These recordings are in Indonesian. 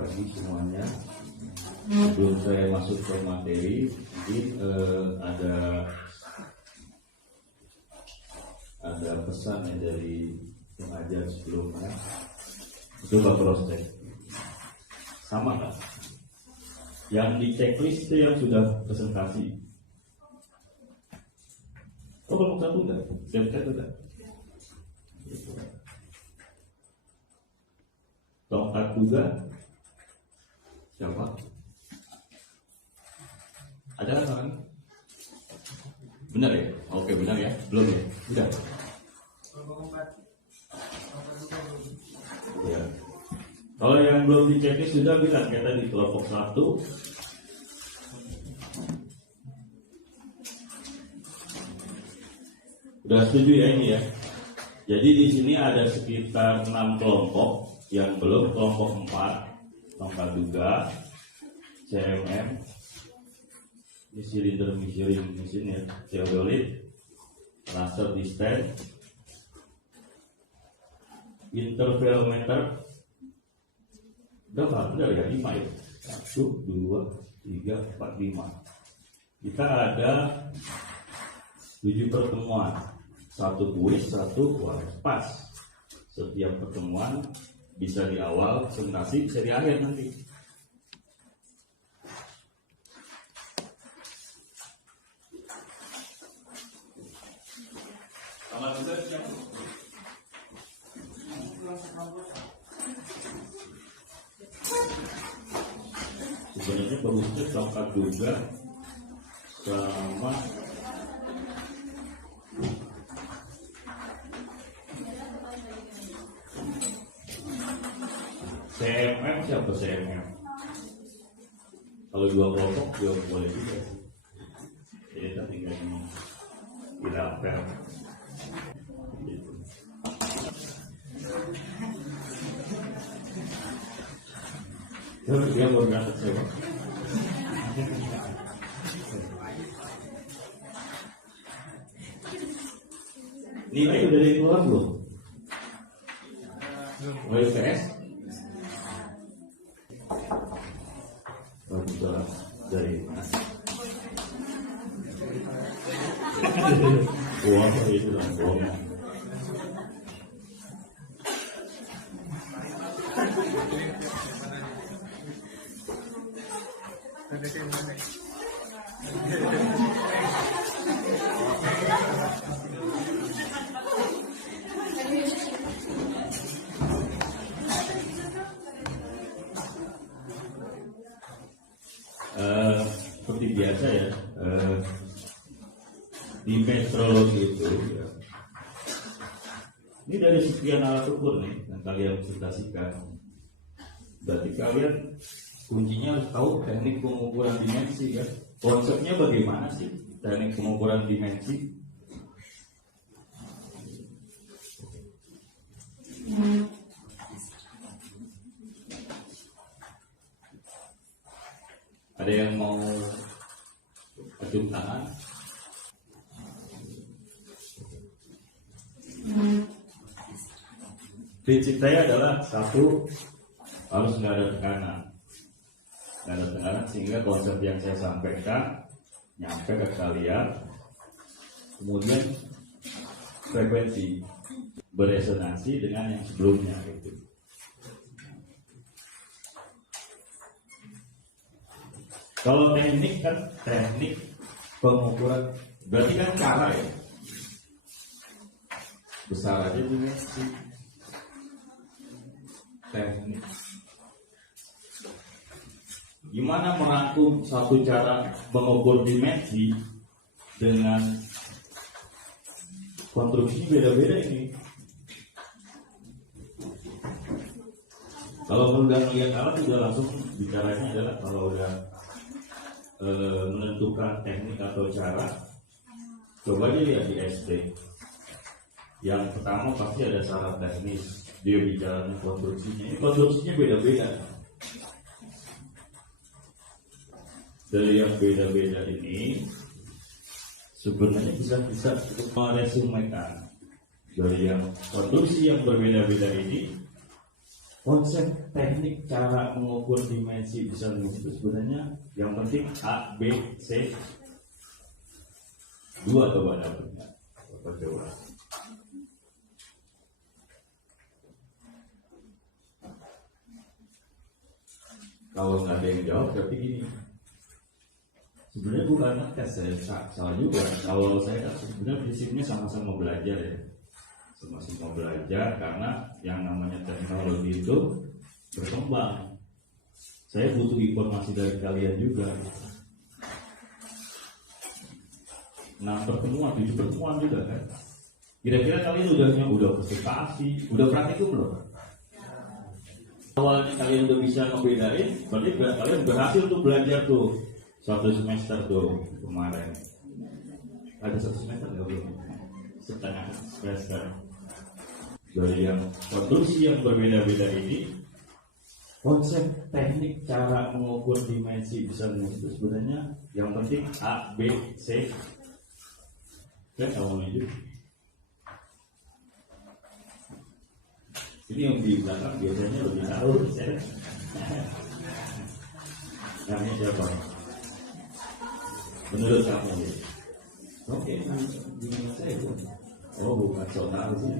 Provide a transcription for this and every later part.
pagi semuanya. Sebelum saya masuk ke materi, mungkin ada pesan ya dari pengajar sebelumnya. Coba cross check. Sama kan? Yang di checklist itu yang sudah presentasi. Oh, kelompok satu enggak? Siap-siap enggak? Tongkat juga. Siapa? Ada kan? Benar ya? Oke, benar ya? Belum ya? Udah. Ya. Kalau yang belum dicek sudah bilang kita di kelompok 1. Udah setuju ya ini ya? Jadi di sini ada sekitar 6 kelompok yang belum. Kelompok 4, tongkat duga, CMM, ini silinder measuring mesin ya, theodolit, laser distance, interferometer. Udah benar ya, 5 ya. 1, 2, 3, 4, 5. Kita ada 7 pertemuan. 1 kuis, 1 pas. Setiap pertemuan bisa di awal presentasi, bisa di akhir nanti. Sebenarnya bagusnya tongkat juga sama CMM. Siapa CMM? Kalau 2 kelompok juga boleh juga. Jadi kita tinggal di dapur gitu. Terus dia berangkat siapa? Nilai udah dikeluar belum? WPS? Sudah dari mana? Wah, itu lah bohong. Seperti biasa ya, di metrologi itu ya, ini dari sekian alat ukur nih yang kalian presentasikan. Berarti kalian kuncinya harus tahu teknik pengukuran dimensi kan. Konsepnya bagaimana sih teknik pengukuran dimensi? Ada yang mau acung tangan? Prinsip saya adalah 1, harus nggak ada tekanan. Nggak ada tekanan sehingga konsep yang saya sampaikan nyampe ke kalian. Kemudian frekuensi beresonansi dengan yang sebelumnya gitu. Kalau teknik kan teknik pengukuran, berarti kan cara ya. Besar aja dimensi. Teknik. Gimana merangkum satu cara mengukur dimensi dengan konstruksi beda-beda ini. Kalau udah melihat alat sudah langsung bicaranya adalah kalau udah menentukan teknik atau cara, coba aja lihat di SD. Yang pertama pasti ada syarat teknis, dia bicara konstruksinya. Ini konstruksinya beda-beda. Dari yang beda-beda ini sebenarnya bisa untuk meresumekan dari yang konstruksi yang berbeda-beda ini konsep teknik cara mengukur dimensi besar itu sebenarnya yang penting A, B, C, 2 coba dapatnya. Coba. Kalau nggak ada yang jawab, tapi gini. Sebenarnya bukan tes, saya salah juga. Kalau saya sebenarnya prinsipnya sama-sama belajar ya. Sama-sama belajar karena yang namanya teknologi itu berkembang. Saya butuh informasi dari kalian juga. 6 pertemuan, 7 pertemuan juga kan. Kira-kira kalian udah presentasi, udah praktikum belum? Awalnya kalian udah bisa ngebedain, berarti kalian berhasil tuh belajar tuh 1 semester tuh kemarin. Ada 1 semester nggak belum? Setengah semester. Dari yang konstruksi yang berbeda-beda ini, konsep teknik cara mengukur dimensi besar itu sebenarnya yang penting A, B, C, kan awalnya itu. Ini yang di belakang biasanya lebih tahu, saya. Namanya siapa? Menurut kamu ya? Oke, gimana saya? Oh, bukan sok tahu sih.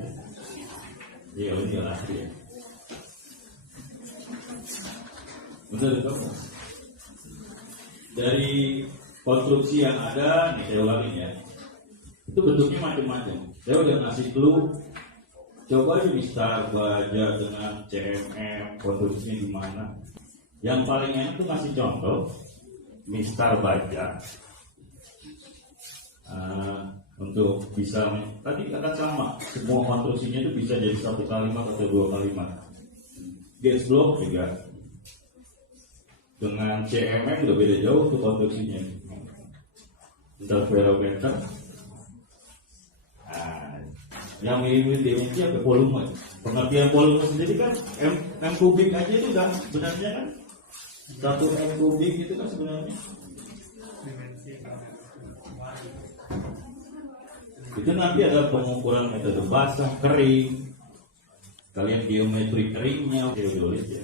Iya, ini lagi ya. Menurut kamu? Dari konstruksi yang ada, nih saya ulangin ya. Itu bentuknya macam-macam. Saya udah ngasih clue. Coba aja Mister belajar dengan CMM, konstruksinya gimana. Yang paling enak tuh ngasih contoh, Mister baca untuk bisa tadi akan sama, semua konstruksinya itu bisa jadi 1 kalimat atau 2 kalimat. Gas block juga dengan CMM udah beda jauh tuh konstruksinya. Interferometer. Yang mirip-mirip dimensi apa volume. Pengertian volume sendiri kan M kubik aja itu kan sebenarnya kan 1 M kubik itu kan sebenarnya itu nanti ada pengukuran metode basah, kering. Kalian geometri keringnya geodolis ya.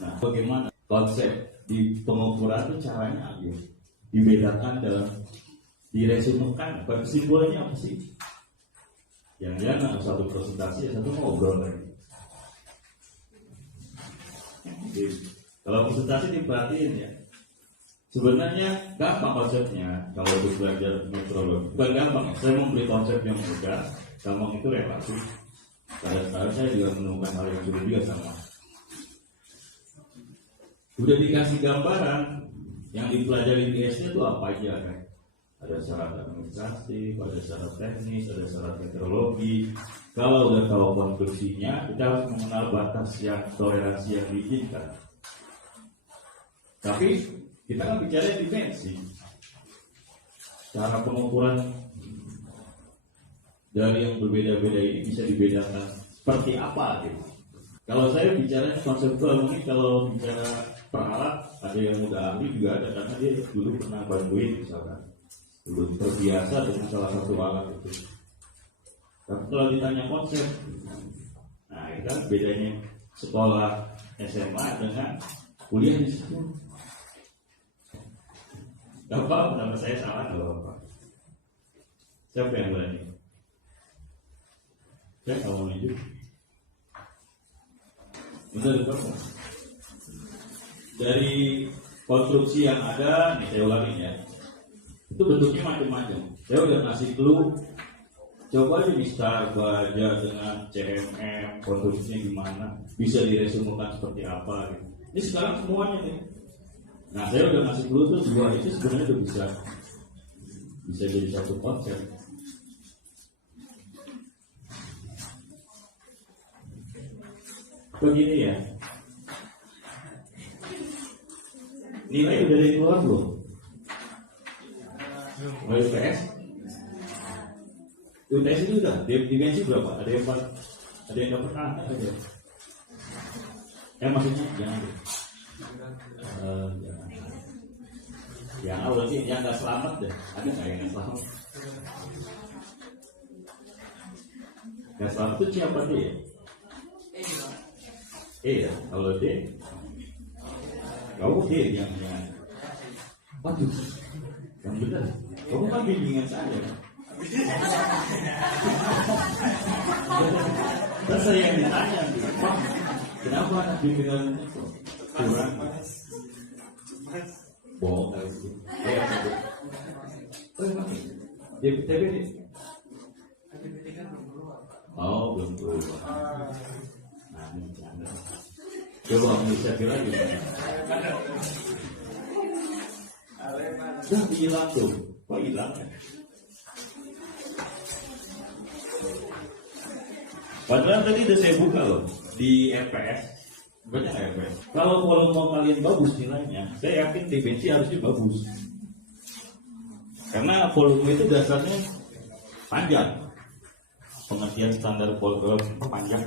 Nah, bagaimana konsep di pengukuran itu caranya aja dibedakan dalam diresumekan. Kesimpulannya apa sih? Yang 1 presentasi, 1 ngobrol lagi. Jadi, kalau presentasi diperhatiin ya. Sebenarnya gampang konsepnya kalau untuk belajar metrologi. Bukan gampang, saya memberi konsep yang mudah. Gampang itu relasi. Pada saya juga menemukan hal yang sulit juga sama. Udah dikasih gambaran yang dipelajari di SD itu apa aja kan? Ada syarat administratif, ada syarat teknis, ada syarat meteorologi. Kalau udah tahu konstruksinya, kita harus mengenal batas yang toleransi yang diizinkan. Tapi kita kan bicara dimensi. Cara pengukuran dari yang berbeda-beda ini bisa dibedakan seperti apa gitu. Kalau saya bicara konseptual, mungkin kalau bicara peralat, ada yang udah ahli juga ada karena dia dulu pernah bantuin misalkan. Belum terbiasa dengan salah satu alat itu. Tapi kalau ditanya konsep, nah itu kan bedanya sekolah SMA dengan kuliah di situ. Gak apa, nama saya salah, gak apa. Siapa yang berani? Saya kalau mau hidup. Menurut kamu? Dari konstruksi yang ada, nih saya ulangin ya. Itu bentuknya macam-macam. Saya udah ngasih clue. Coba aja Mister belajar dengan CMM, konstruksinya gimana, bisa diresumekan seperti apa gitu. Ini sekarang semuanya nih. Nah saya udah ngasih clue tuh 2 itu sebenarnya udah bisa jadi 1 konsep. Begini ya. Nilai udah dari keluar belum? UTS? UTS itu udah dimensi berapa? Ada yang dapat ada. Maksudnya jangan. Yang awal sih yang nggak selamat deh. Ada nggak yang nggak selamat? Nggak selamat itu siapa dia? E ya, kalau D kamu D yang waduh, yang benar kamu kan bimbingan saya. Terus saya yang ditanya, kenapa anak bimbingan itu kurang? Bohong kali itu. DPTB nih? Oh, belum keluar. Nah, ini jangan. Coba inisiatif lagi. Dah hilang tuh. Kok hilang ya? Padahal tadi udah saya buka loh di RPS, banyak RPS. Kalau volume kalian bagus nilainya, saya yakin dimensi harusnya bagus. Karena volume itu dasarnya panjang. Pengertian standar volume panjang.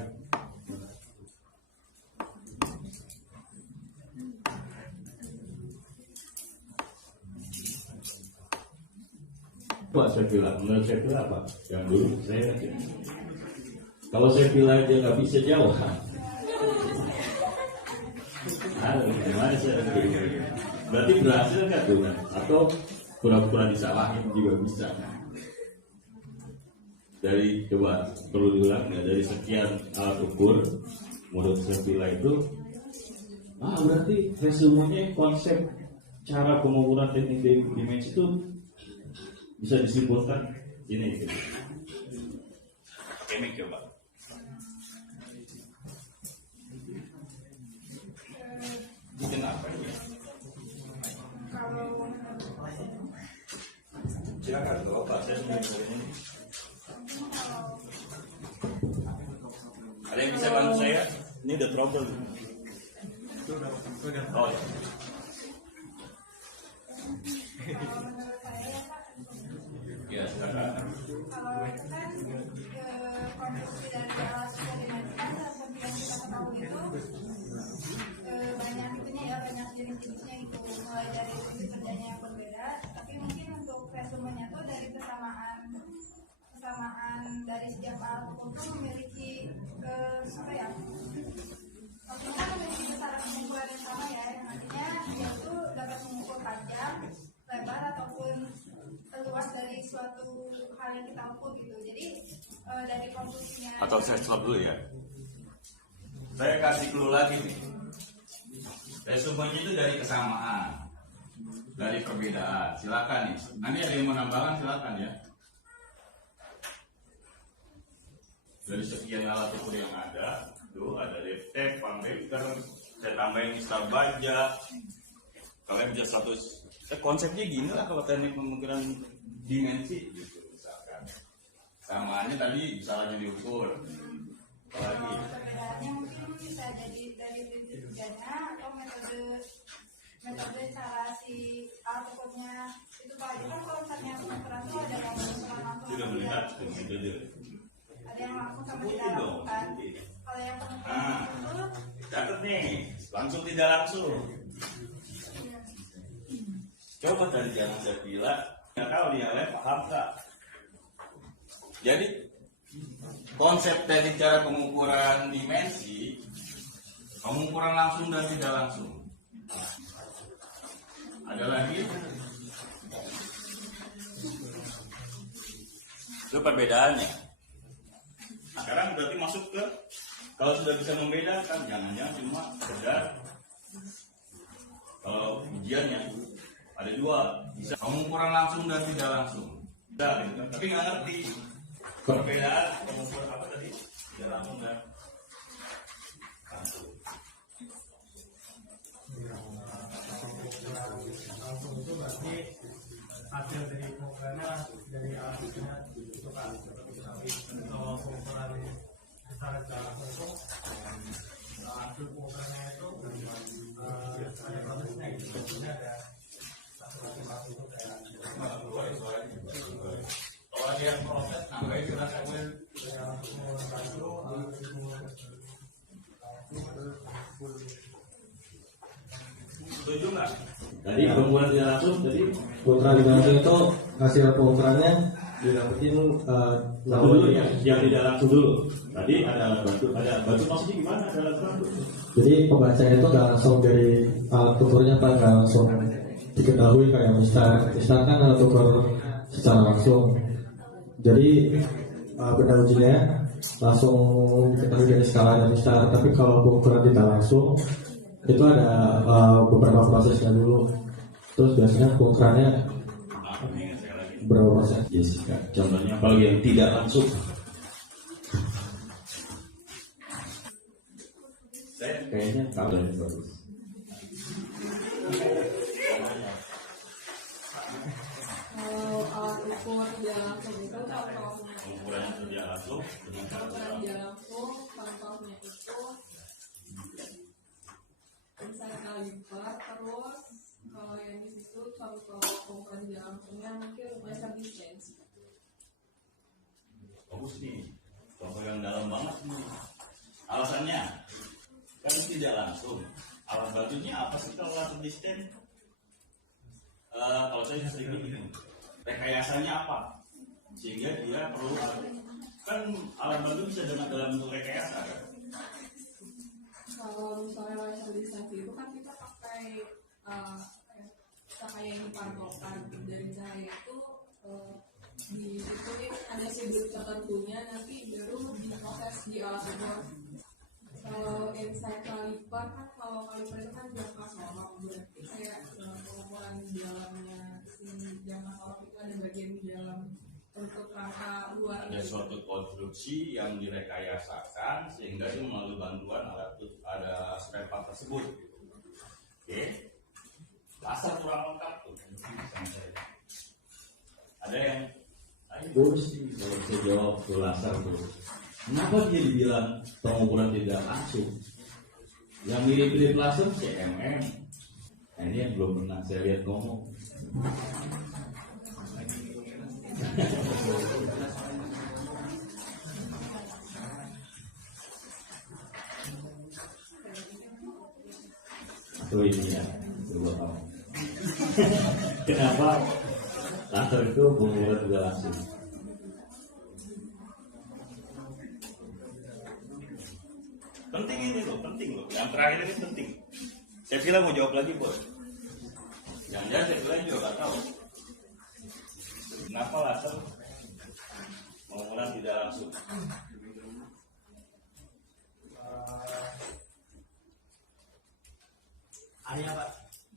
Pak saya bilang, menurut saya bilang apa? Yang dulu saya kalau saya bilang aja nggak bisa jawab, gimana saya berarti berhasil nggak tuh? Atau pura-pura disalahin juga bisa? Dari coba perlu diulang ya, dari sekian alat ukur menurut saya bilang itu, berarti resumenya konsep cara pengukuran teknik dimensi itu bisa disimpulkan ini. Oke, coba. Bikin apa ini? Silakan kalau Pak saya ini. Ada yang bisa bantu saya? Ini udah trouble. Oh ya. Ya, silakan. Kalau itu kan konstruksi dari alat sedimentasi kan seperti yang kita ketahui itu banyak itunya ya, banyak jenis-jenisnya itu, mulai dari sisi kerjanya yang berbeda. Tapi mungkin untuk resumenya tuh dari kesamaan dari setiap alat ukur itu memiliki apa ya? Maksudnya memiliki besaran pengukuran yang sama ya, yang artinya yaitu dapat mengukur panjang, lebar ataupun luas dari suatu hal yang kita ukur gitu. Jadi dari konklusinya. Atau saya stop dulu ya. Saya kasih clue lagi nih. Resumenya itu dari kesamaan, dari perbedaan. Silakan nih. Nanti ada yang menambahkan silakan ya. Dari sekian alat ukur yang ada, tuh ada depth, parameter, saya tambahin misal baja. Kalian bisa status. Konsepnya gini lah kalau teknik pengukuran dimensi gitu misalkan. Samaannya tadi misalnya diukur. Apalagi Perbedaannya mungkin bisa jadi dari prinsip kerjanya atau metode cara si alat ukurnya itu. Kalau misalnya pengukuran itu ada yang pengukuran langsung, sudah melihat metode. ada yang langsung sama tidak lakukan. Kalau yang pengukuran itu catat nih, langsung tidak langsung. Coba tadi jangan saya bilang, nggak tahu nih yang lain paham tak? Jadi konsep teknik cara pengukuran dimensi, pengukuran langsung dan tidak langsung. Ada lagi? Itu perbedaannya. Nah, sekarang berarti masuk ke kalau sudah bisa membedakan, jangan-jangan cuma sekedar kalau ujiannya ada dua, bisa pengukuran langsung dan tidak langsung. Bisa, gitu kan? Tapi nggak ngerti perbedaan pengukuran apa tadi? Tidak langsung dan langsung. Langsung itu berarti hasil dari pengukurannya dari alat ukurnya dibutuhkan. Kalau pengukuran besar secara langsung, hasil pengukurannya itu ada prosesnya gitu. Maksudnya ada satu itu kayak kalau ada yang proses, namanya kita sebut yang pengukuran itu setuju nggak? Tadi pengukuran tidak langsung, jadi pengukuran dimensi itu hasil pengukurannya didapetin Satu dulu yang tidak langsung dulu. Tadi ada batu maksudnya gimana? Ada alat bantu. Jadi pembacaan itu nggak langsung dari alat ukurnya Pak, nggak langsung diketahui kayak mistar kan alat ukur secara langsung. Jadi benda ujinya langsung diketahui dari skala dan mistar. Tapi kalau pengukuran tidak langsung itu ada beberapa prosesnya dulu. Terus biasanya pengukurannya berapa proses? Jessica, contohnya apalagi yang tidak langsung. Saya kayaknya kabarnya bagus. Kalau alat ukur dia langsung itu contohnya Ukuran tidak langsung dengan ukuran dia langsung contohnya itu misalnya kaliber. Terus kalau yang di situ contoh ukuran dia langsungnya mungkin laser distance. bagus nih. Contoh yang dalam banget nih. Alasannya kan tidak langsung. Alat bantunya apa sih kalau laser distance? Kalau saya sering ini, rekayasanya apa? Sehingga dia perlu kan alat bantu bisa dalam bentuk rekayasa kan? Kalau misalnya laser distance itu kan kita pakai cahaya yang dipantulkan dari cahaya itu diikutin ada sudut tertentunya nanti baru diproses di alat ukur. Kalau inside kaliper kan kalau kaliper itu kan jangka solok berarti kayak pengukuran di dalamnya si jangka solok itu ada bagian di dalam untuk rangka luar. Ada suatu konstruksi yang direkayasakan sehingga itu melalui bantuan ada spare part tersebut. Oke, laser kurang lengkap tuh. Ada yang bagus sih kalau bisa jawab tuh laser tuh. Kenapa dia dibilang pengukuran tidak langsung? Yang mirip-mirip laser CMM. Nah, ini yang belum pernah saya lihat ngomong. Atau ini ya, coba tahu. Kenapa laser itu pengukuran tidak langsung? Penting ini loh, penting loh. Yang terakhir ini penting. Saya kira mau jawab lagi bos. Jangan-jangan saya kira juga nggak tahu. Kenapa laser pengukuran tidak langsung? Area Pak.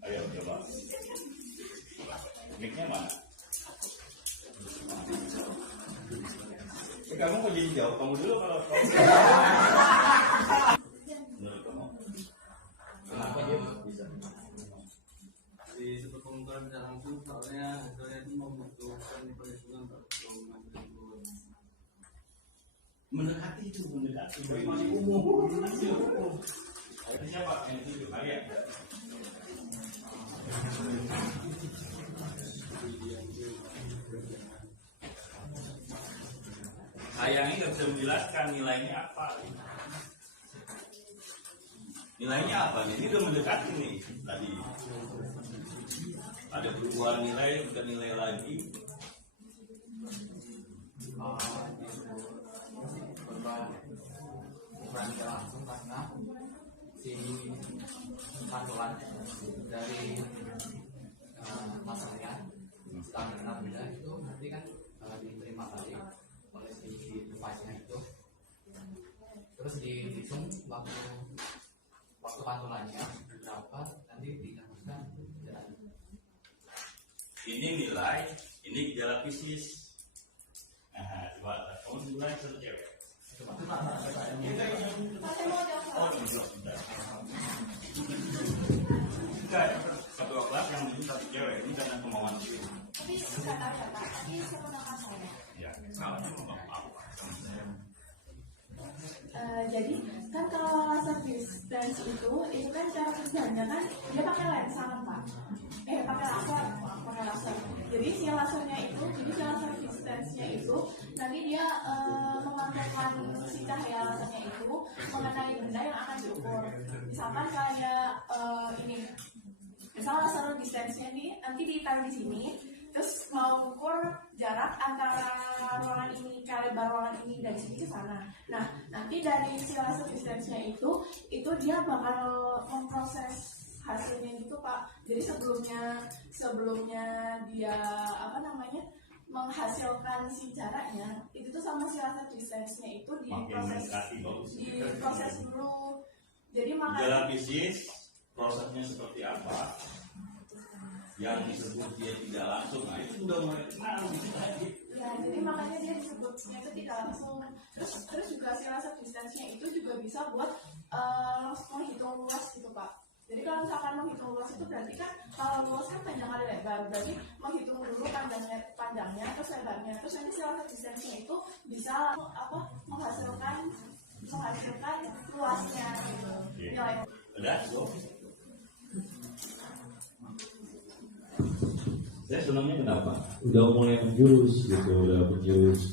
Ayo coba. Mic-nya mana? Kamu kok jadi jawab kamu dulu kalau kamu. Menurut kamu, kenapa dia bisa? Di satu pengukuran tidak langsung soalnya hasilnya itu membutuhkan perhitungan Mendekati itu, mendekati. Masih umum. Itu siapa? Yang itu kalian. Sayangnya nggak bisa menjelaskan nilainya apa. Nilainya apa? Ini udah mendekati nih tadi. Ada perubahan nilai, bukan nilai lagi. ukuran tidak langsung karena si pantulan dari masalahnya setelah kena benda itu nanti kan diterima balik oleh si device-nya itu, terus dihitung waktu pantulannya berapa nanti dihapuskan dan Ini nilai, ini gejala fisik. Nah, coba kamu nilai satu cewek. Saya mau jawab. Oh, sebentar. Enggak, satu kelas yang ini satu cewek, ini karena kemauan dia. Tapi nggak tahu ya Pak. Tapi sependapat saya. Ya, kalau mau apa? Jadi kan kalau laser distance itu kan cara kerjanya kan dia pakai lensa kan Pak, pakai laser, pakai laser. Jadi si lasernya itu, jadi si laser distance-nya itu nanti dia memantulkan si cahaya lasernya itu mengenai benda yang akan diukur. Misalkan kayak ini, misal laser distance-nya nih nanti ditaruh di sini, terus mau ukur jarak antara ruangan ini ke lebar ruangan ini dari sini ke sana. Nah, nanti dari si laser distance-nya itu dia bakal memproses hasilnya gitu Pak. Jadi sebelumnya dia menghasilkan si jaraknya itu tuh sama si laser distance-nya itu diproses dulu. Jadi makanya Gejala fisik prosesnya seperti apa? Yang disebut dia tidak langsung, nah itu udah mulai ya, jadi makanya dia disebutnya itu tidak langsung. Terus juga si laser distance-nya itu juga bisa buat menghitung luas gitu Pak. Jadi kalau misalkan menghitung luas itu berarti kan kalau luas kan panjang kali lebar, berarti menghitung dulu panjangnya terus lebarnya, terus nanti si laser distance-nya itu bisa menghasilkan luasnya gitu. Nilai. Udah, saya senangnya kenapa? Udah mulai menjurus gitu,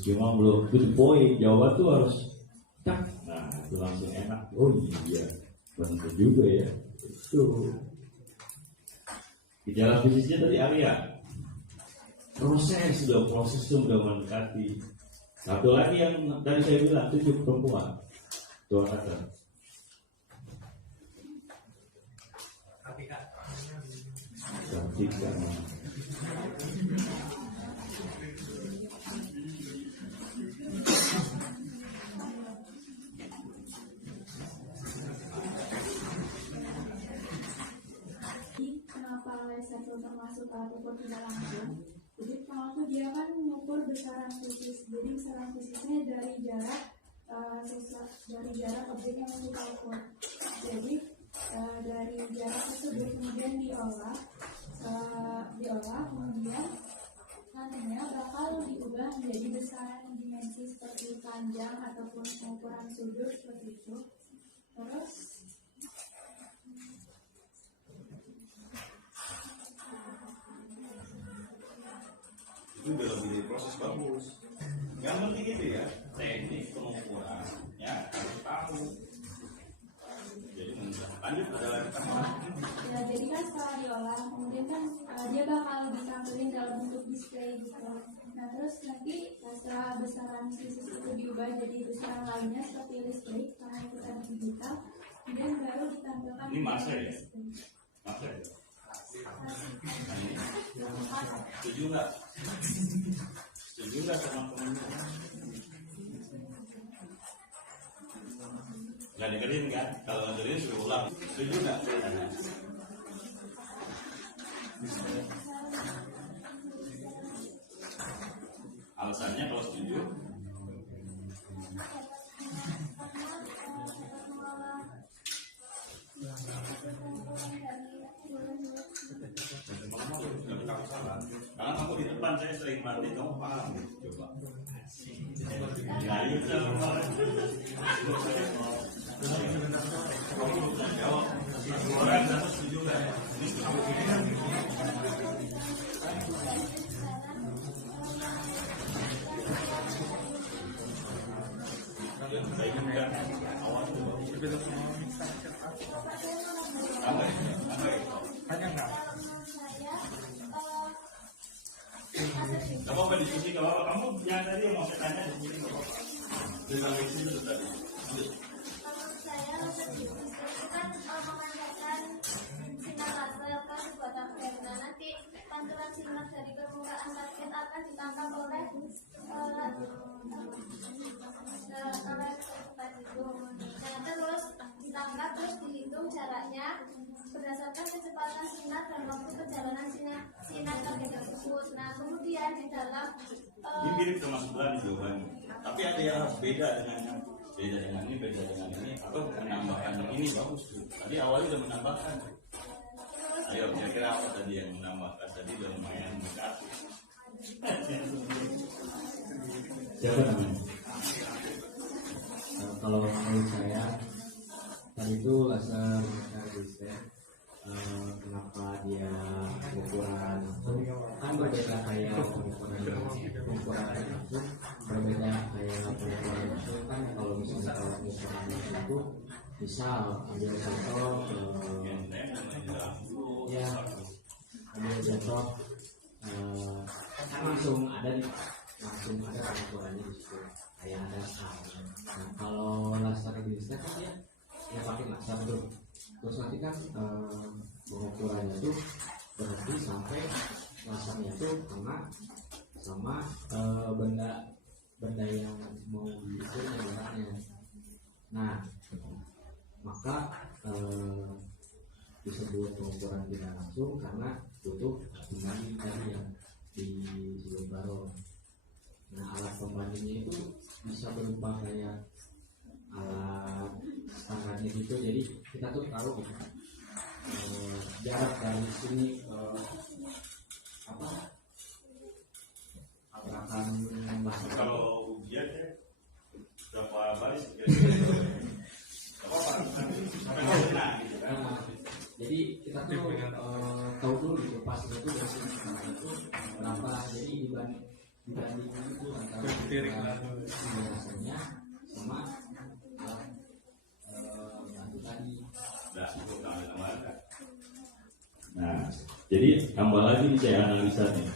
cuma belum to the point. Jawaban tuh harus tak. Nah, itu langsung enak. Oh iya, benar juga ya. Itu gejala fisiknya tadi area. Proses itu sudah mendekati. Satu lagi yang tadi saya bilang, tujuh perempuan. Tuh kata. Ketika kenapa laser itu termasuk alat ukur tidak langsung? Jadi kalau itu dia kan mengukur besaran fisis. Jadi besaran fisisnya dari jarak objek yang kita ukur. Jadi dari jarak itu dia kemudian diolah kemudian nantinya bakal diubah menjadi besaran dimensi seperti panjang ataupun ukuran sudut seperti itu. Terus itu udah lebih dari proses bagus. Yang penting itu ya, teknik pengukuran ya harus tahu. Jadi lanjut adalah ya, jadi kan setelah diolah kemudian kan dia bakal ditampilkan dalam bentuk display gitu. Nah terus nanti setelah besaran fisis itu diubah jadi besaran lainnya seperti listrik karena itu tadi digital, kemudian baru ditampilkan ini master ya? Master ya? Setuju nggak? Setuju nggak sama temennya? Nggak dengerin kan? Kalau nggak dengerin suruh ulang. Setuju nggak? Alasannya kalau setuju? Karena kamu di depan saya sering mati, kamu paham coba. Nah itu jawab. Orang satu setuju nggak? Kamu berdiskusi ke bawah, kamu yang tadi yang mau saya tanya di sini nggak apa-apa. Tentang itu tadi. Menurut saya laser difusor itu kan memancarkan sinar laser ke sebuah target. Nah nanti pantulan sinar dari permukaan target akan ditangkap oleh tadi itu. Nah terus ditangkap terus dihitung jaraknya berdasarkan kecepatan sinar dan waktu perjalanan sinar target tersebut. Nah kemudian di dalam Ini mirip sama sebelah di jawabannya. Tapi ada yang harus beda dengan ini, beda dengan ini, atau menambahkan yang ini bagus tuh. Tadi awalnya udah menambahkan. Ayo kira-kira apa tadi yang menambahkan tadi udah lumayan mendekati. Siapa namanya? Kalau menurut saya tadi itu laser distance, kenapa dia ukuran kan berbeda kayak ukuran itu berbeda kayak ukuran itu kan. Kalau misalnya kalau ukuran itu misal ambil contoh ya ambil contoh kan langsung ada pengukurannya di situ kayak ada nah kalau laser digital kan dia ya pakai laser tuh terus nanti kan pengukurannya tuh berarti sampai lasernya tuh kena sama benda yang mau diukur jaraknya. Nah maka disebut pengukuran tidak langsung karena butuh pembanding tadi yang di sebelum baru. Nah alat pembandingnya itu bisa berupa kayak alat standarnya gitu, jadi kita tuh tahu gitu jarak dari sini akan Kalau ujian ya berapa baris? Jadi kita tuh tahu dulu gitu pas itu dari sini itu berapa, jadi dibandingkan itu antara biasanya sama bantu tadi. Nah, jadi tambah lagi nih saya analisa nih.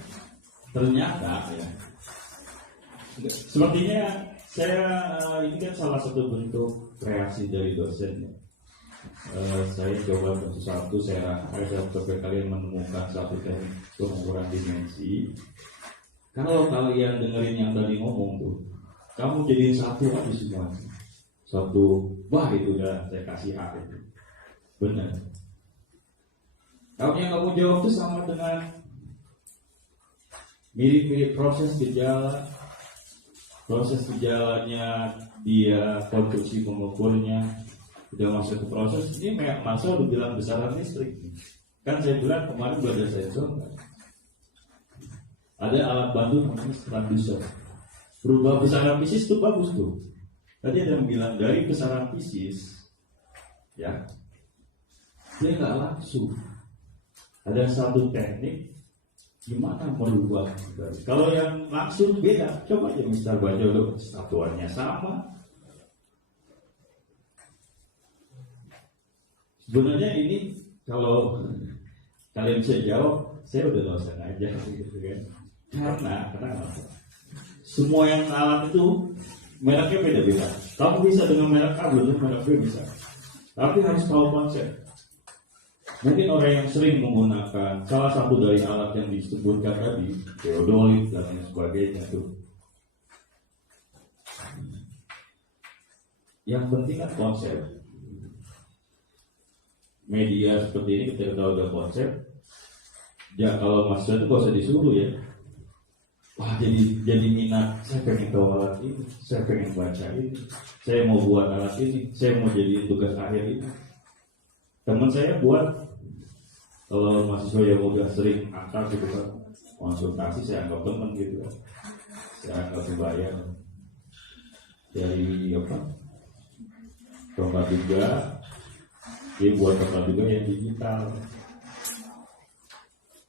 Ternyata ya, sepertinya saya ini kan salah satu bentuk kreasi dari dosen ya. Saya coba satu-satu saya coba kalian menemukan satu teknik pengukuran dimensi. Kalau kalian dengerin yang tadi ngomong tuh, kamu jadiin satu aja semua. Satu, wah itu udah saya kasih hak itu. Benar. Kalau yang kamu jawab itu sama dengan mirip-mirip proses gejalanya dia konstruksi pengukurnya udah masuk ke proses ini masuk udah bilang besaran listrik kan saya bilang kemarin belajar sensor ada alat bantu namanya transducer berubah besaran fisis itu bagus tuh tadi ada yang bilang dari besaran fisis ya dia nggak langsung ada satu teknik gimana merubah kalau yang langsung beda coba aja misal baca dulu satuannya sama. Sebenarnya ini kalau kalian bisa jawab, saya udah dosen aja gitu kan. Karena apa? Semua yang alat itu mereknya beda-beda. Kamu bisa dengan merek A, belum merek B bisa. Tapi harus tahu konsep. Mungkin orang yang sering menggunakan salah satu dari alat yang disebutkan tadi, teodolit dan lain sebagainya itu. Yang penting kan konsep. Media seperti ini ketika tahu ada konsep, ya kalau mahasiswa itu gak usah disuruh ya. Wah jadi minat, saya pengen tahu alat ini, saya pengen baca ini, saya mau buat alat ini, saya mau jadi tugas akhir ini. Teman saya buat, kalau mahasiswa yang udah sering akar gitu kan, konsultasi saya anggap teman gitu kan, saya anggap dibayar dari apa? Tongkat juga. Dia buat tempat juga yang digital.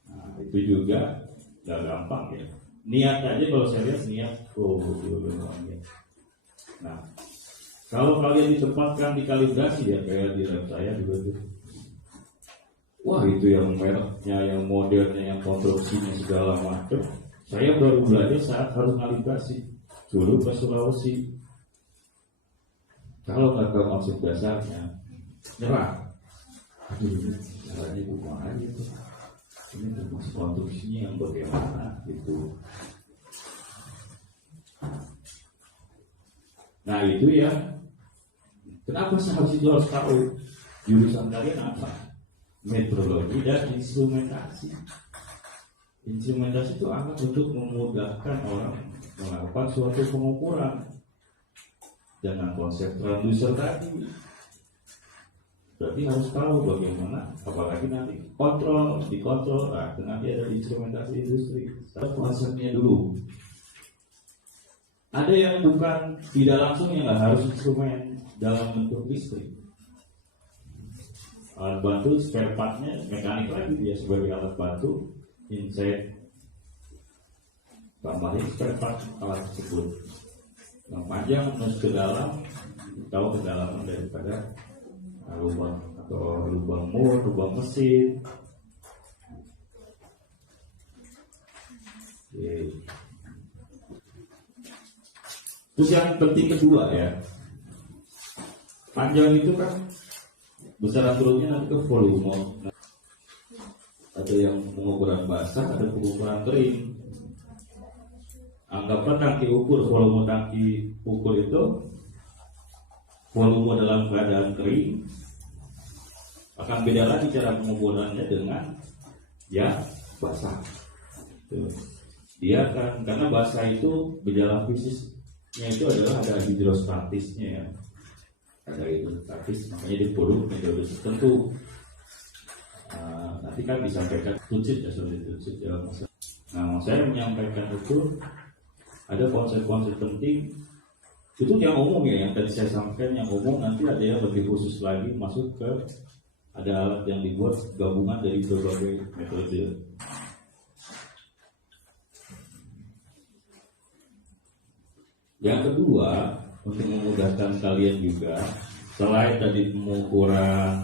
Nah, itu juga gak gampang ya. Niat aja kalau saya lihat niat, Nah, kalau kalian ditempatkan di kalibrasi ya kayak di lab saya juga tuh. Wah itu yang mereknya, yang modelnya, yang konstruksinya segala macam. Saya baru belajar saat harus kalibrasi. Dulu ke Sulawesi. Kalau nggak tahu konsep dasarnya, nyerah. Aduh, caranya gimana gitu. Ini termasuk konstruksinya yang bagaimana gitu. Nah itu ya. Kenapa seharusnya itu harus tahu jurusan kalian apa? Metrologi dan instrumentasi. Instrumentasi itu akan untuk memudahkan orang melakukan suatu pengukuran dengan konsep transducer tadi. Berarti harus tahu bagaimana, apalagi nanti dikontrol, nah nanti ada instrumentasi industri. Tapi konsepnya dulu. Ada yang bukan tidak langsung yang nggak harus instrumen dalam bentuk listrik. Alat bantu spare partnya mekanik lagi dia sebagai alat bantu, inset tambahin spare part alat tersebut. Yang panjang nus ke dalam, tahu kedalaman daripada lubang atau lubang mur, lubang mesin. Oke. Terus yang penting kedua ya, panjang itu kan besaran turunnya nanti ke volume. Ada yang pengukuran basah, ada pengukuran kering. Anggaplah tangki ukur, volume tangki ukur itu volume dalam keadaan kering. Akan beda lagi cara pengukurannya dengan ya basah. Tuh. Dia kan karena basah itu gejala fisiknya itu adalah ada hidrostatisnya ya. Ada hidrostatis, makanya di perlu metode tertentu. Nanti kan disampaikan tucit ya, ya. Nah, saya menyampaikan itu ada konsep-konsep penting itu yang umum ya, yang tadi saya sampaikan yang umum. Nanti ada yang lebih khusus lagi masuk ke ada alat yang dibuat gabungan dari berbagai metode. Yang kedua, untuk memudahkan kalian juga, selain tadi pengukuran,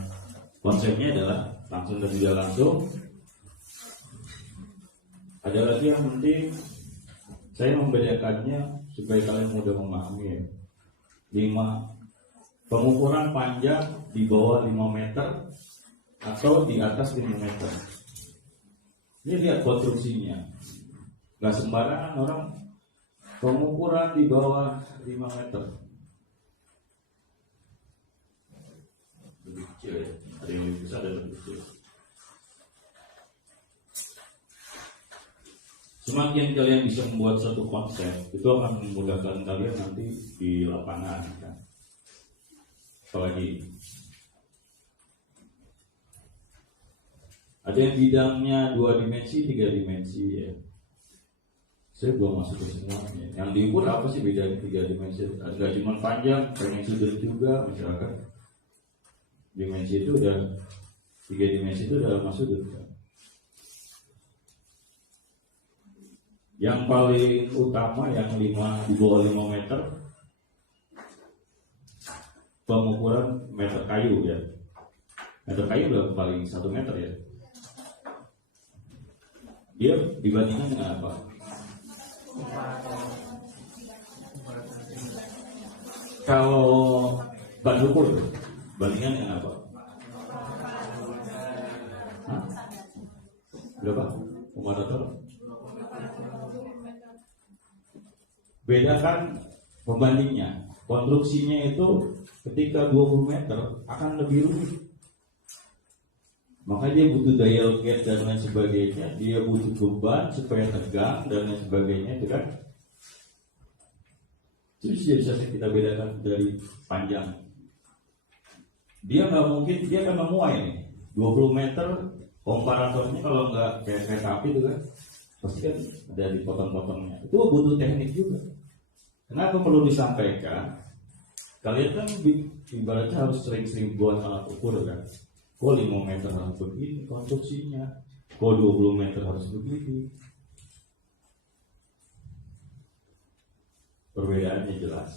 konsepnya adalah langsung dan tidak langsung. Ada lagi yang penting, saya membedakannya supaya kalian mudah memahami ya. 5 pengukuran panjang di bawah 5 meter atau di atas 5 meter. Ini lihat konstruksinya, nggak sembarangan orang pengukuran di bawah 5 meter. Lebih kecil ya, ada yang lebih besar, ada yang lebih kecil. Semakin kalian bisa membuat satu konsep, itu akan memudahkan kalian nanti di lapangan kan. Apalagi ada yang bidangnya 2 dimensi, 3 dimensi ya. Saya belum masuk ke semuanya. Yang diukur apa sih bedanya 3 dimensi? Enggak cuma panjang, pengen sudut juga misalkan. Dimensi itu udah 3 dimensi itu udah masuk sudut kan. Yang paling utama yang 5 di bawah 5 meter pengukuran meter kayu ya. Meter kayu udah paling 1 meter ya. Dia dibandingkan dengan apa? Kalau ban ukur bandingan dengan apa? Hah? Berapa? Komparator? Bedakan pembandingnya. Konstruksinya itu ketika 20 meter akan lebih rumit. Maka dia butuh daya lengket dan lain sebagainya. Dia butuh beban supaya tegang dan lain sebagainya itu kan. Terus dia bisa kita bedakan dari panjang. Dia nggak mungkin, dia akan memuai nih 20 meter komparatornya kalau nggak kayak kereta api itu kan pasti kan ada di potong-potongnya. Itu butuh teknik juga. Kenapa perlu disampaikan? Kalian kan ibaratnya harus sering-sering buat alat ukur kan. Kok 5 meter harus begini konstruksinya, kok 20 meter harus begini. Perbedaannya jelas.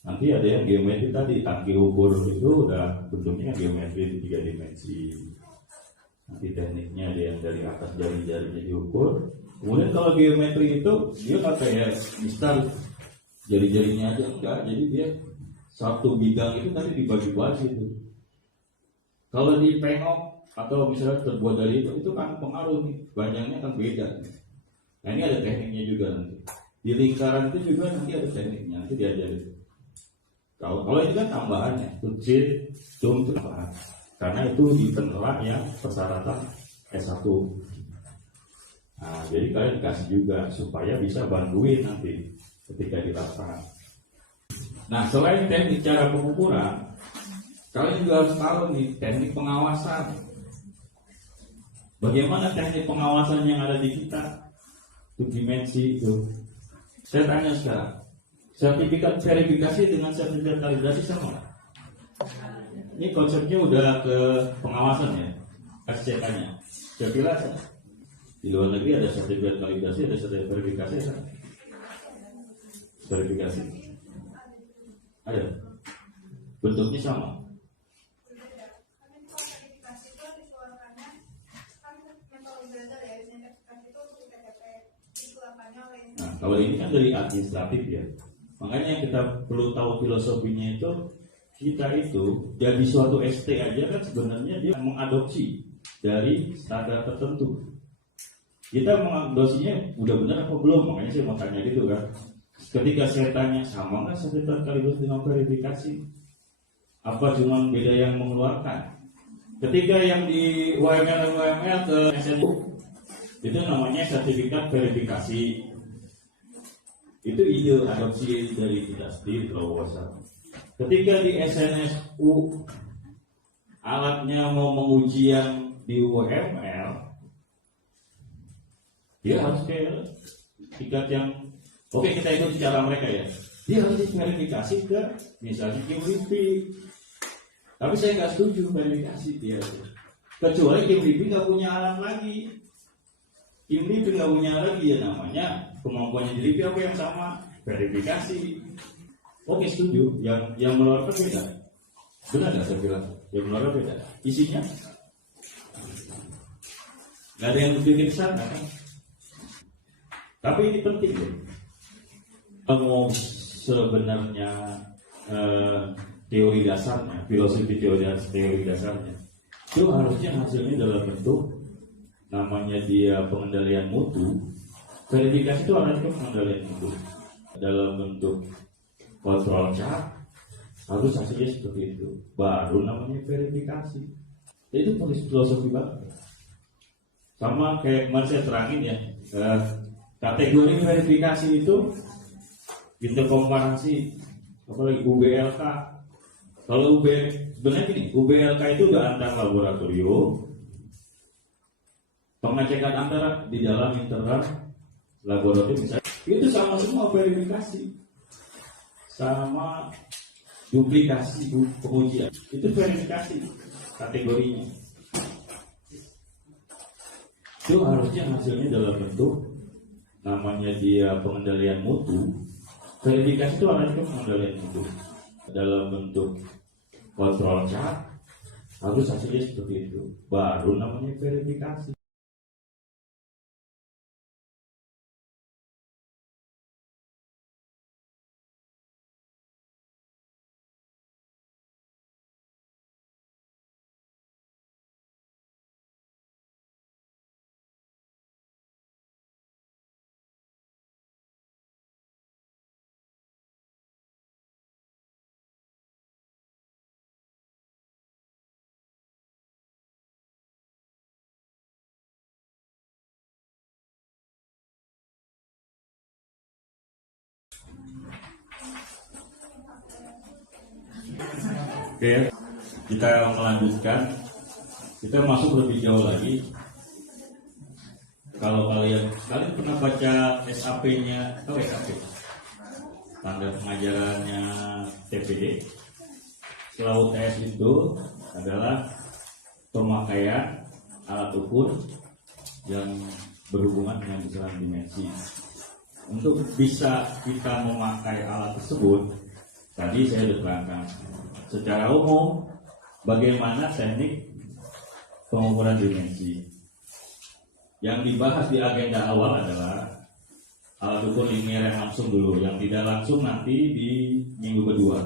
Nanti ada yang geometri tadi, tangki ukur itu udah bentuknya geometri di 3 dimensi. Nanti tekniknya ada yang dari atas jari-jarinya diukur. Kemudian kalau geometri itu dia nggak kayak misal jari-jarinya aja enggak, jadi dia satu bidang itu nanti dibagi-bagi itu. Kalau dipengok atau misalnya terbuat dari itu kan pengaruh nih, panjangnya kan beda. Nah ini ada tekniknya juga nanti. Di lingkaran itu juga nanti ada tekniknya, nanti diajarin. Kalau itu kan tambahannya, tucit, zoom itu tambahan. Karena itu di penerap yang persyaratan S1. Nah, jadi kalian dikasih juga supaya bisa bantuin nanti ketika di lapangan. Nah, selain teknik cara pengukuran, kalian juga harus tahu nih teknik pengawasan. Bagaimana teknik pengawasan yang ada di kita? Itu dimensi itu. Saya tanya sekarang, sertifikat verifikasi dengan sertifikat kalibrasi sama? Ini konsepnya udah ke pengawasan ya, SCK-nya. Saya kira di luar negeri ada sertifikat kalibrasi, ada sertifikat verifikasi kan? Verifikasi ada, bentuknya sama. Verifikasi itu dikeluarkannya kan metode belajar ya. Nah, kalau ini kan dari administratif ya. Makanya yang kita perlu tahu filosofinya itu, kita itu jadi suatu ST aja kan sebenarnya dia mengadopsi dari standar tertentu. Kita mengadopsinya udah benar apa belum? Makanya saya mau tanya gitu kan. Ketika saya tanya sama nggak sertifikat sekaligus dengan verifikasi? Apa cuma beda yang mengeluarkan? Ketika yang di UML ke SNU itu namanya sertifikat verifikasi. Itu ide adopsi dari kita sendiri terobosan. Ketika di SNSU alatnya mau menguji yang di UML, dia harus ke tingkat yang oke, kita ikut cara mereka ya. Dia harus diverifikasi ke misalnya QWP. Tapi saya nggak setuju verifikasi dia. Kecuali QWP nggak punya alat lagi. QWP nggak punya lagi ya namanya kemampuannya jadi apa yang sama verifikasi. Oke, setuju. Yang mengeluarkan beda. Benar nggak saya bilang? Yang mengeluarkan beda. Isinya nggak ada yang bikin sana kan? Tapi ini penting loh. Kalau sebenarnya teori dasarnya, filosofi teori dasarnya, itu harusnya hasilnya dalam bentuk namanya dia pengendalian mutu. Verifikasi itu harusnya pengendalian mutu dalam bentuk kontrol chart, harus hasilnya seperti itu. Baru namanya verifikasi. Itu filosofi banget. Sama kayak kemarin saya terangin ya. Kategori verifikasi itu interkomparasi, apalagi UBLK. Kalau sebenarnya gini, UBLK itu udah antar laboratorium, pengecekan antara di dalam internal laboratorium misalnya, itu sama semua verifikasi, sama duplikasi pengujian, itu verifikasi kategorinya. Itu harusnya hasilnya dalam bentuk namanya dia pengendalian mutu. Verifikasi itu harusnya pengendalian mutu dalam bentuk kontrol chart, harus hasilnya seperti itu. Baru namanya verifikasi. Oke, kita melanjutkan. Kita masuk lebih jauh lagi. Kalau kalian pernah baca SAP-nya atau SAP, standar pengajarannya TPD, selalu TS itu adalah pemakaian alat ukur yang berhubungan dengan besaran dimensi. Untuk bisa kita memakai alat tersebut, tadi saya sudah terangkan secara umum bagaimana teknik pengukuran dimensi. Yang dibahas di agenda awal adalah alat ukur linear yang langsung dulu, yang tidak langsung nanti di minggu kedua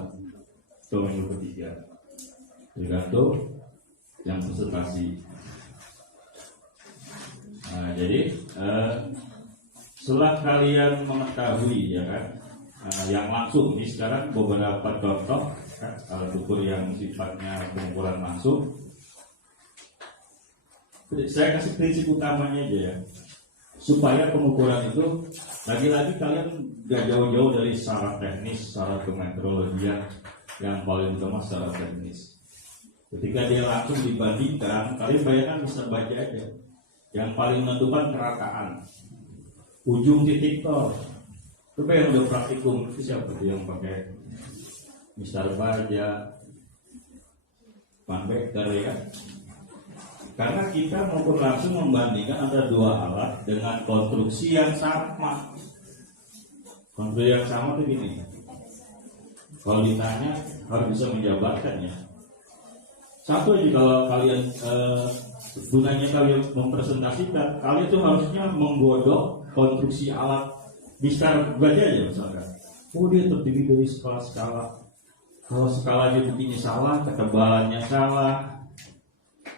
atau minggu ketiga, tergantung yang presentasi. Nah, jadi setelah kalian mengetahui ya kan, yang langsung ini sekarang beberapa contoh kan, alat ukur yang sifatnya pengukuran langsung. Saya kasih prinsip utamanya aja ya, supaya pengukuran itu lagi-lagi kalian gak jauh-jauh dari syarat teknis, syarat kemetrologian yang paling utama secara teknis. Ketika dia langsung dibandingkan, kalian bayangkan bisa baca aja. Yang paling menentukan kerataan, ujung titik tor. Coba yang udah praktikum itu siapa tuh yang pakai Mister Baja, Van Becker ya. Karena kita maupun langsung membandingkan antara dua alat dengan konstruksi yang sama. Konstruksi yang sama tuh gini. Kalau ditanya harus bisa menjabarkan ya. Satu aja kalau kalian gunanya kalian mempresentasikan, kalian tuh harusnya menggodok konstruksi alat bisa baca aja misalkan. Oh dia terdiri dari skala-skala. Kalau skalanya begini salah, ketebalannya salah,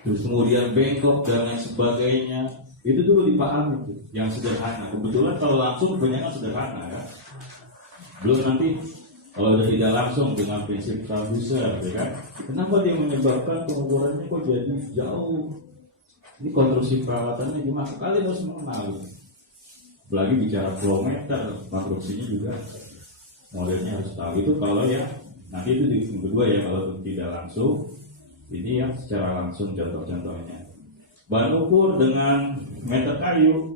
terus kemudian bengkok dan lain sebagainya. Itu dulu dipahami tuh, yang sederhana. Kebetulan kalau langsung kebanyakan sederhana ya. Belum nanti kalau udah tidak langsung dengan prinsip Corbusier, ya kan? Kenapa dia menyebabkan pengukurannya kok jadi jauh? Ini konstruksi peralatannya gimana? Kalian harus mengenal. Apalagi bicara kilometer, konstruksinya juga modelnya harus tahu. Itu kalau ya nanti itu di kedua ya, kalau tidak langsung. Ini yang secara langsung contoh-contohnya. Bahan ukur dengan meter kayu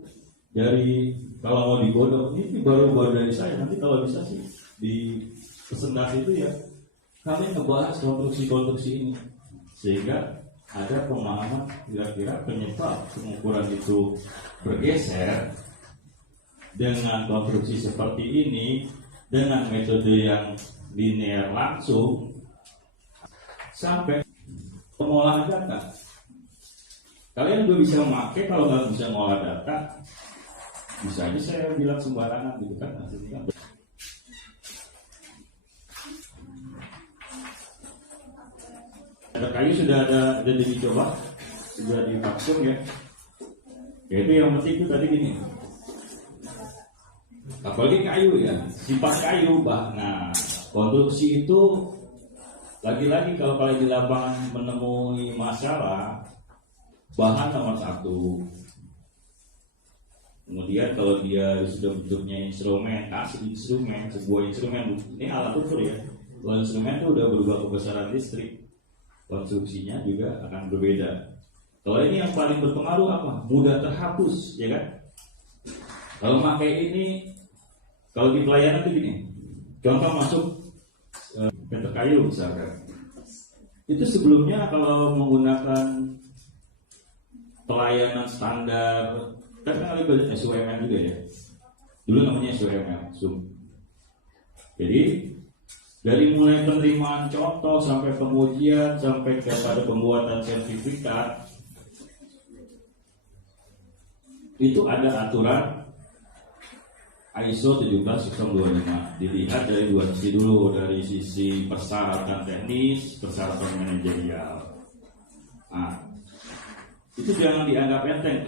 dari kalau mau digodok, ini baru dari saya. Nanti kalau bisa sih di presentasi itu ya kalian ngebahas konstruksi-konstruksi ini sehingga ada pemahaman kira-kira penyebab pengukuran itu bergeser dengan konstruksi seperti ini dengan metode yang linear langsung sampai pengolahan data. Kalian juga bisa memakai, kalau nggak bisa mengolah data, bisa aja saya bilang sembarangan gitu kan hasilnya. Ada kayu sudah ada dicoba, sudah divaksin ya. Itu yang penting itu tadi gini. Apalagi kayu ya, sifat kayu bah. Nah, konstruksi itu lagi-lagi kalau kalian di lapangan menemui masalah, bahan nomor satu. Kemudian kalau dia sudah bentuknya instrumen, sebuah instrumen, ini alat ukur ya. Kalau instrumen itu udah berubah kebesaran listrik, konstruksinya juga akan berbeda. Kalau ini yang paling berpengaruh apa? Mudah terhapus, ya kan? Kalau pakai ini, kalau di pelayanan itu gini, contoh masuk meter kayu misalkan, itu sebelumnya kalau menggunakan pelayanan standar, kan kali banyak SUMM juga ya. Dulu namanya SUMM, Zoom. Jadi dari mulai penerimaan contoh sampai pengujian sampai kepada pembuatan sertifikat itu ada aturan ISO 17025. Dilihat dari dua sisi dulu, dari sisi persyaratan teknis, persyaratan manajerial. Nah, itu jangan dianggap enteng.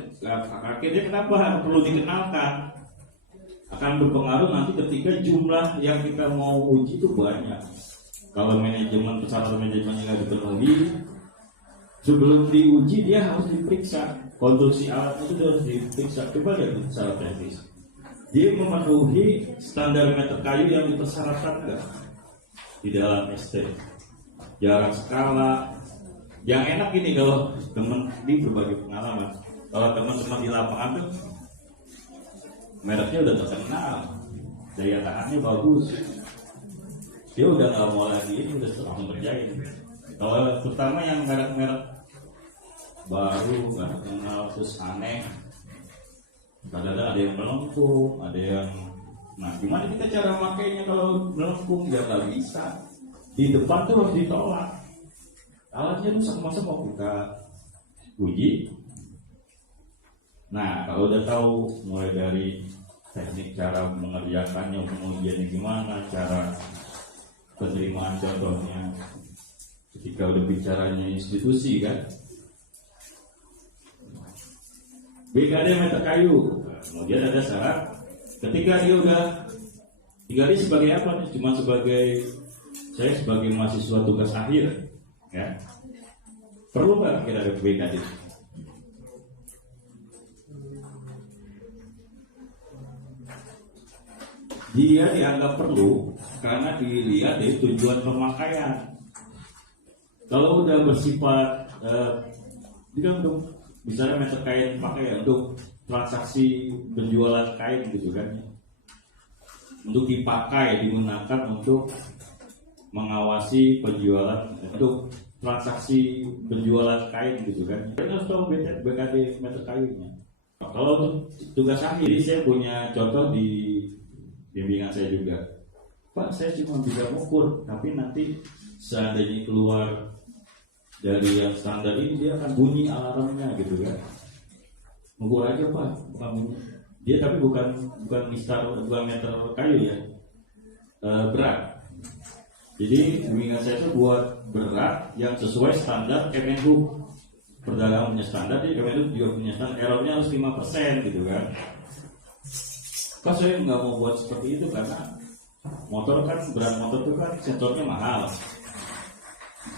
Akhirnya kenapa perlu dikenalkan? Akan berpengaruh nanti ketika jumlah yang kita mau uji itu banyak. Kalau manajemen, persyaratan manajemennya nggak dipenuhi, sebelum diuji dia harus diperiksa. Konstruksi alat itu harus diperiksa. Coba lihat secara teknis, dia memenuhi standar meter kayu yang dipersyaratkan nggak di dalam ST, jarak skala. Yang enak gini kalau teman di berbagai pengalaman, kalau teman-teman di lapangan tuh mereknya udah terkenal, daya tahannya bagus, dia udah nggak mau lagi ini, udah langsung kerjain. Kalau terutama yang merek-merek baru nggak kenal terus aneh, kadang-kadang ada yang melengkung, ada yang, nah gimana kita cara makainya kalau melengkung? Ya nggak bisa, di depan tuh harus ditolak. Alatnya rusak, masa mau kita uji? Nah, kalau udah tahu mulai dari teknik cara mengerjakannya, pengujiannya gimana, cara penerimaan contohnya, ketika udah bicaranya institusi kan, BKD meter kayu, kemudian ada syarat. Ketika dia udah tinggal sebagai apa nih? Cuma sebagai saya sebagai mahasiswa tugas akhir, ya perlu nggak kira ada BKD? Dia dianggap perlu karena dilihat dari tujuan pemakaian. Kalau udah bersifat dia untuk misalnya meter kain pakai untuk transaksi penjualan kain gitu kan, untuk dipakai, digunakan untuk mengawasi penjualan, untuk transaksi penjualan kain gitu kan. Kita harus tahu BKD meter kayunya. Kalau untuk tugas akhir, saya punya contoh di bimbingan saya juga. Pak, saya cuma bisa mengukur, tapi nanti seandainya keluar dari yang standar ini dia akan bunyi alarmnya gitu kan. Mengukur aja Pak, bukan bunyi. Dia tapi bukan meter kayu ya, berat. Jadi bimbingan saya itu buat berat yang sesuai standar Kemenhub. Perdagangan punya standar, jadi Kemenhub juga punya standar. Errornya harus 5% gitu kan. Kok saya nggak mau buat seperti itu karena motor kan, berat motor itu kan sensornya mahal.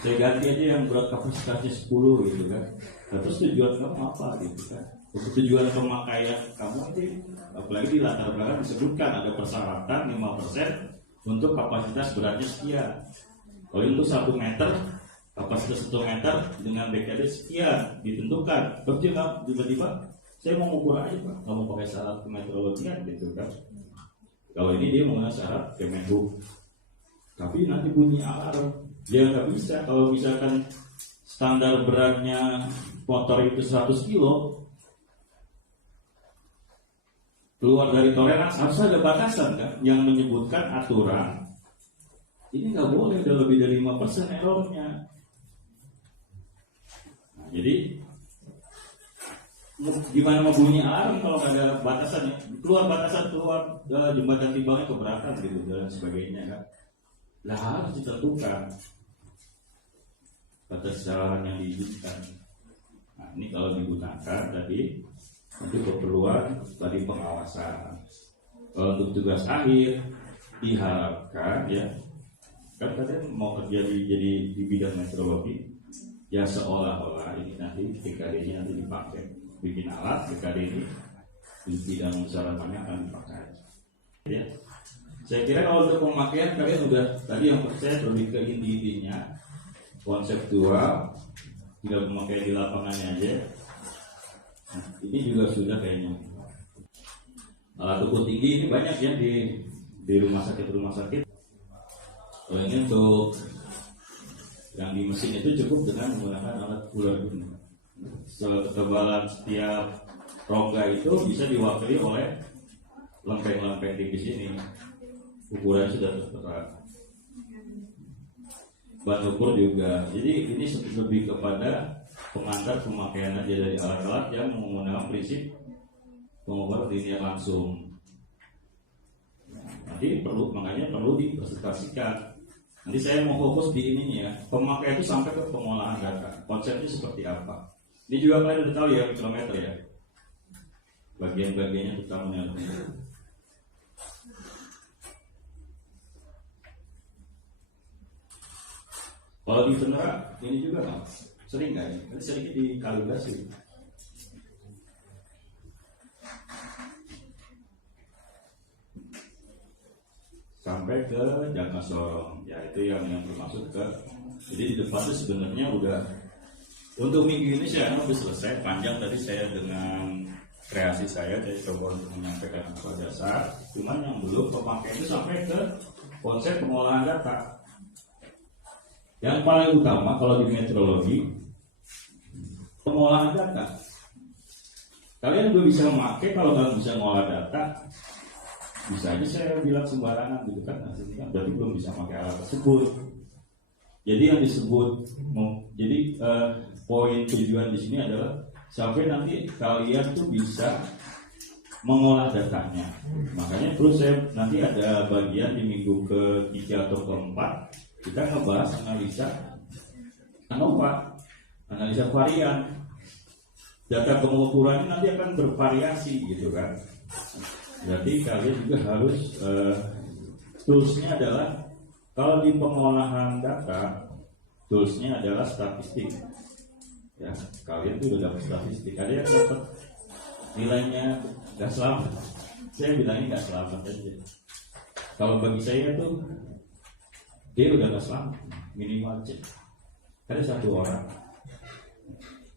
Saya ganti aja yang berat kapasitasnya 10 gitu kan. Nah, terus tujuan kamu apa gitu kan? Tujuan pemakaian kamu nanti, apalagi di latar belakang disebutkan ada persyaratan 5% untuk kapasitas beratnya sekian. Kalau itu 1 meter, kapasitas 1 meter dengan BKD sekian ditentukan. Terus dia tiba-tiba saya mau ukur aja Pak, nggak mau pakai syarat kemeteorologian gitu kan. Kalau ini dia menggunakan syarat Kemenhub, tapi nanti bunyi alarm. Dia nggak bisa. Kalau misalkan standar beratnya motor itu 100 kilo, keluar dari toleransi harus ada batasan kan, yang menyebutkan aturan ini nggak boleh udah lebih dari 5% errornya. Nah, jadi gimana mau bunyi alarm kalau nggak ada batasan? Keluar batasan, keluar jembatan timbangnya keberatan gitu dan sebagainya kan. Lah harus ditentukan batasan yang diizinkan. Nah ini kalau digunakan tadi untuk keperluan tadi pengawasan. Kalau untuk tugas akhir diharapkan ya, kan kalian mau kerja di bidang meteorologi ya, seolah-olah ini nanti BKD-nya nanti dipakai bikin alat, BKD ini di bidang usahawannya akan dipakai ya. Saya kira kalau untuk pemakaian kalian sudah tadi yang saya lebih ke intinya konseptual, tinggal pemakaian di lapangannya aja. Nah, ini juga sudah kayaknya. Alat ukur tinggi ini banyak ya di rumah sakit. Kalau ini untuk yang di mesin itu cukup dengan menggunakan alat ukur ini. Ketebalan setiap rongga itu bisa diwakili oleh lempeng-lempeng tipis ini. Ukuran sudah tertera. Ban ukur juga. Jadi ini lebih kepada pengantar pemakaian aja dari alat-alat yang menggunakan prinsip pengukur linear langsung. Nanti makanya perlu dipresentasikan. Nanti saya mau fokus di ininya ya, pemakaian itu sampai ke pengolahan data. Konsepnya seperti apa? Ini juga kalian udah tahu ya, kilometer ya. Bagian-bagiannya terutama yang kalau di Tenera ini juga nggak sering nggak ya? Nanti sedikit dikalibrasi. Sampai ke Jangka Sorong, ya itu yang termasuk ke. Jadi di depan itu sebenarnya udah untuk minggu ini saya udah selesai. Panjang tadi saya dengan kreasi saya coba untuk menyampaikan apa dasar. Cuman yang belum pemakaian itu sampai ke konsep pengolahan data. Yang paling utama kalau di meteorologi pengolahan data. Kalian juga bisa memakai kalau kalian bisa mengolah data. Bisa aja saya bilang sembarangan gitu kan, hasilnya berarti belum bisa pakai alat tersebut. Jadi yang disebut, poin tujuan di sini adalah sampai nanti kalian tuh bisa mengolah datanya. Makanya terus saya nanti ada bagian di minggu ke-3 atau ke-4 kita ngebahas analisa ANOVA, analisa varian. Data pengukuran nanti akan bervariasi gitu kan. Berarti kalian juga harus toolsnya adalah kalau di pengolahan data toolsnya adalah statistik. Ya, kalian tuh udah dapat statistik. Ada yang dapat nilainya nggak selamat. Saya bilangnya nggak selamat aja. Kalau bagi saya tuh dia udah nggak selamat, minimal cek. Ada satu orang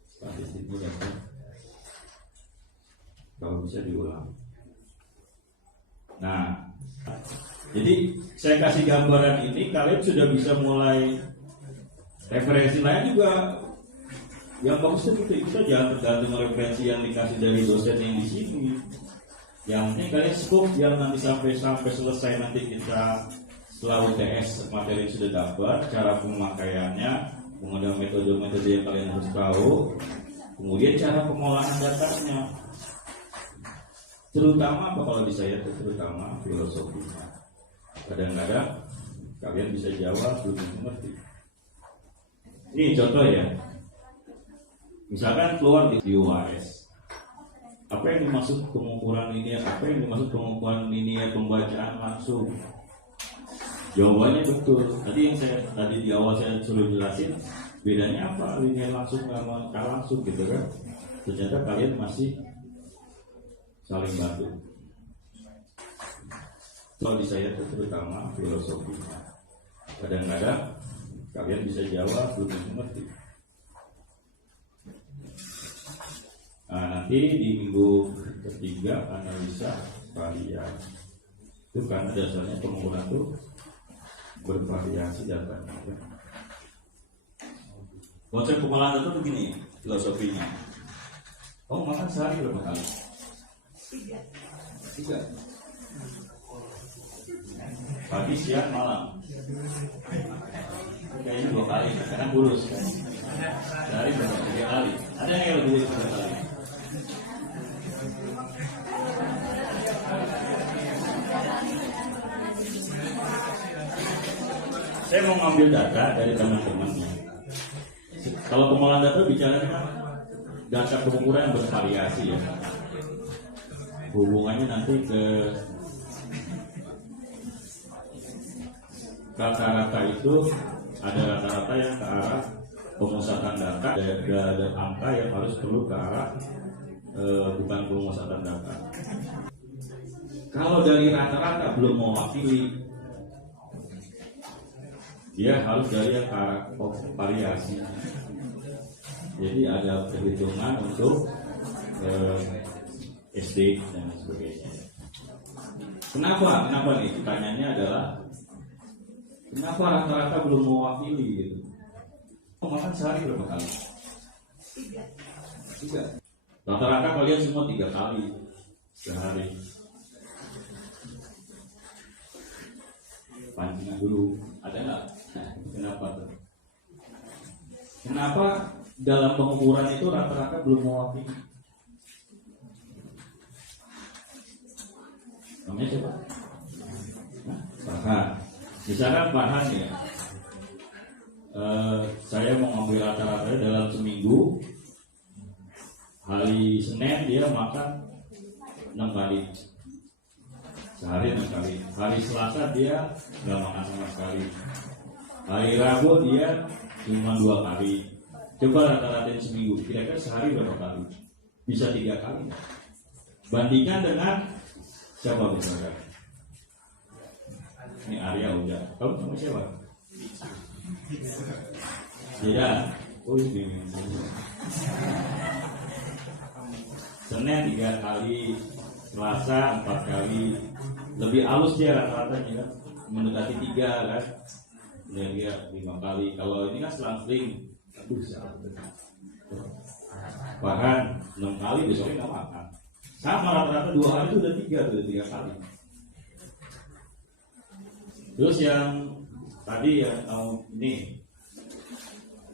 statistiknya dapat. Kalau bisa diulang. Nah, jadi saya kasih gambaran ini, kalian sudah bisa mulai referensi lain juga. Yang bagus itu kita jangan tergantung referensi yang dikasih dari dosen yang di sini. Yang penting kalian scope yang nanti sampai selesai nanti kita setelah UTS materi sudah dapat, cara pemakaiannya, menggunakan metode-metode yang kalian harus tahu, kemudian cara pengolahan datanya. Terutama apa kalau di saya itu terutama filosofinya. Kadang-kadang kalian bisa jawab belum mengerti. Ini contoh ya. Misalkan keluar di UAS. Apa yang dimaksud pengukuran linear? Apa yang dimaksud pengukuran linear pembacaan langsung? Jawabannya betul. Tadi yang saya tadi di awal saya suruh jelasin bedanya apa linear langsung sama langsung gitu kan? Ternyata kalian masih saling bantu. Kalau di saya itu terutama filosofi. Kadang-kadang kalian bisa jawab belum mengerti. Nah, nanti di minggu ketiga analisa varian itu karena dasarnya pengukuran itu bervariasi datanya. Konsep pengolahan data itu begini filosofinya. Oh, makan sehari berapa kali? 3. Pagi, siang, malam. Kayaknya 2 kali, karena kurus kan. Sehari berapa? 3 kali. Ada yang lebih dari 3 kali? Saya mau ngambil data dari teman-temannya. Kalau pengolahan data bicara kan data pengukuran yang bervariasi ya. Hubungannya nanti ke rata-rata itu ada rata-rata yang ke arah pemusatan data, ada angka yang harus perlu ke arah bukan pemusatan data. Kalau dari rata-rata belum mewakili, dia harus dari yang ke arah variasi. Jadi ada perhitungan untuk SD dan sebagainya. Kenapa nih? Pertanyaannya adalah kenapa rata-rata belum mewakili gitu? Oh, makan sehari berapa kali? 3. Rata-rata kalian semua 3 kali sehari. Pancingan dulu, ada nggak? Kenapa tuh? Kenapa dalam pengukuran itu rata-rata belum mewakili? Namanya siapa? Farhan. Misalkan Farhan ya, saya mau ngambil rata-rata dalam seminggu. Hari Senin dia makan 6 kali, sehari 6 kali. Hari Selasa dia nggak makan sama sekali. Hari Rabu dia cuma 2 kali. Coba rata-ratain seminggu, kira-kira sehari berapa kali? Bisa 3 kali. Bandingkan dengan siapa misalkan? Ini Arya udah. Kamu sama siapa? Beda. Oh ini. Senin 3 kali, Selasa 4 kali. Lebih halus dia rata-ratanya kan? Mendekati 3 kan? Dia 5 kali. Kalau ini kan selang-seling. Aduh, bahkan 6 kali besoknya nggak makan. Sama rata-rata 2 hari itu udah 3 kali. Terus yang tadi yang ini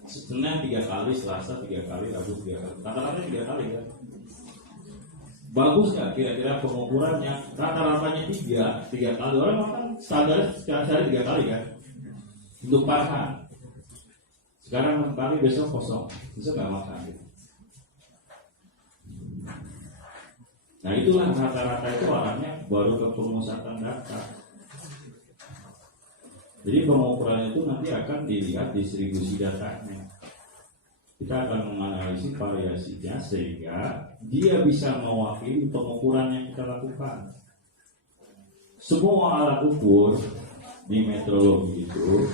Senin 3 kali, Selasa 3 kali, Rabu 3 kali. Rata-rata 3 kali kan. Bagus nggak kira-kira pengukurannya? Rata-ratanya 3 kali. Orang makan standar sehari 3 kali kan. Untuk Farhan. Sekarang 6 kali, besok kosong. Besok nggak makan gitu. Nah itulah rata-rata itu arahnya baru ke pemusatan data. Jadi pengukuran itu nanti akan dilihat distribusi datanya. Kita akan menganalisis variasinya sehingga dia bisa mewakili pengukuran yang kita lakukan. Semua alat ukur di metrologi itu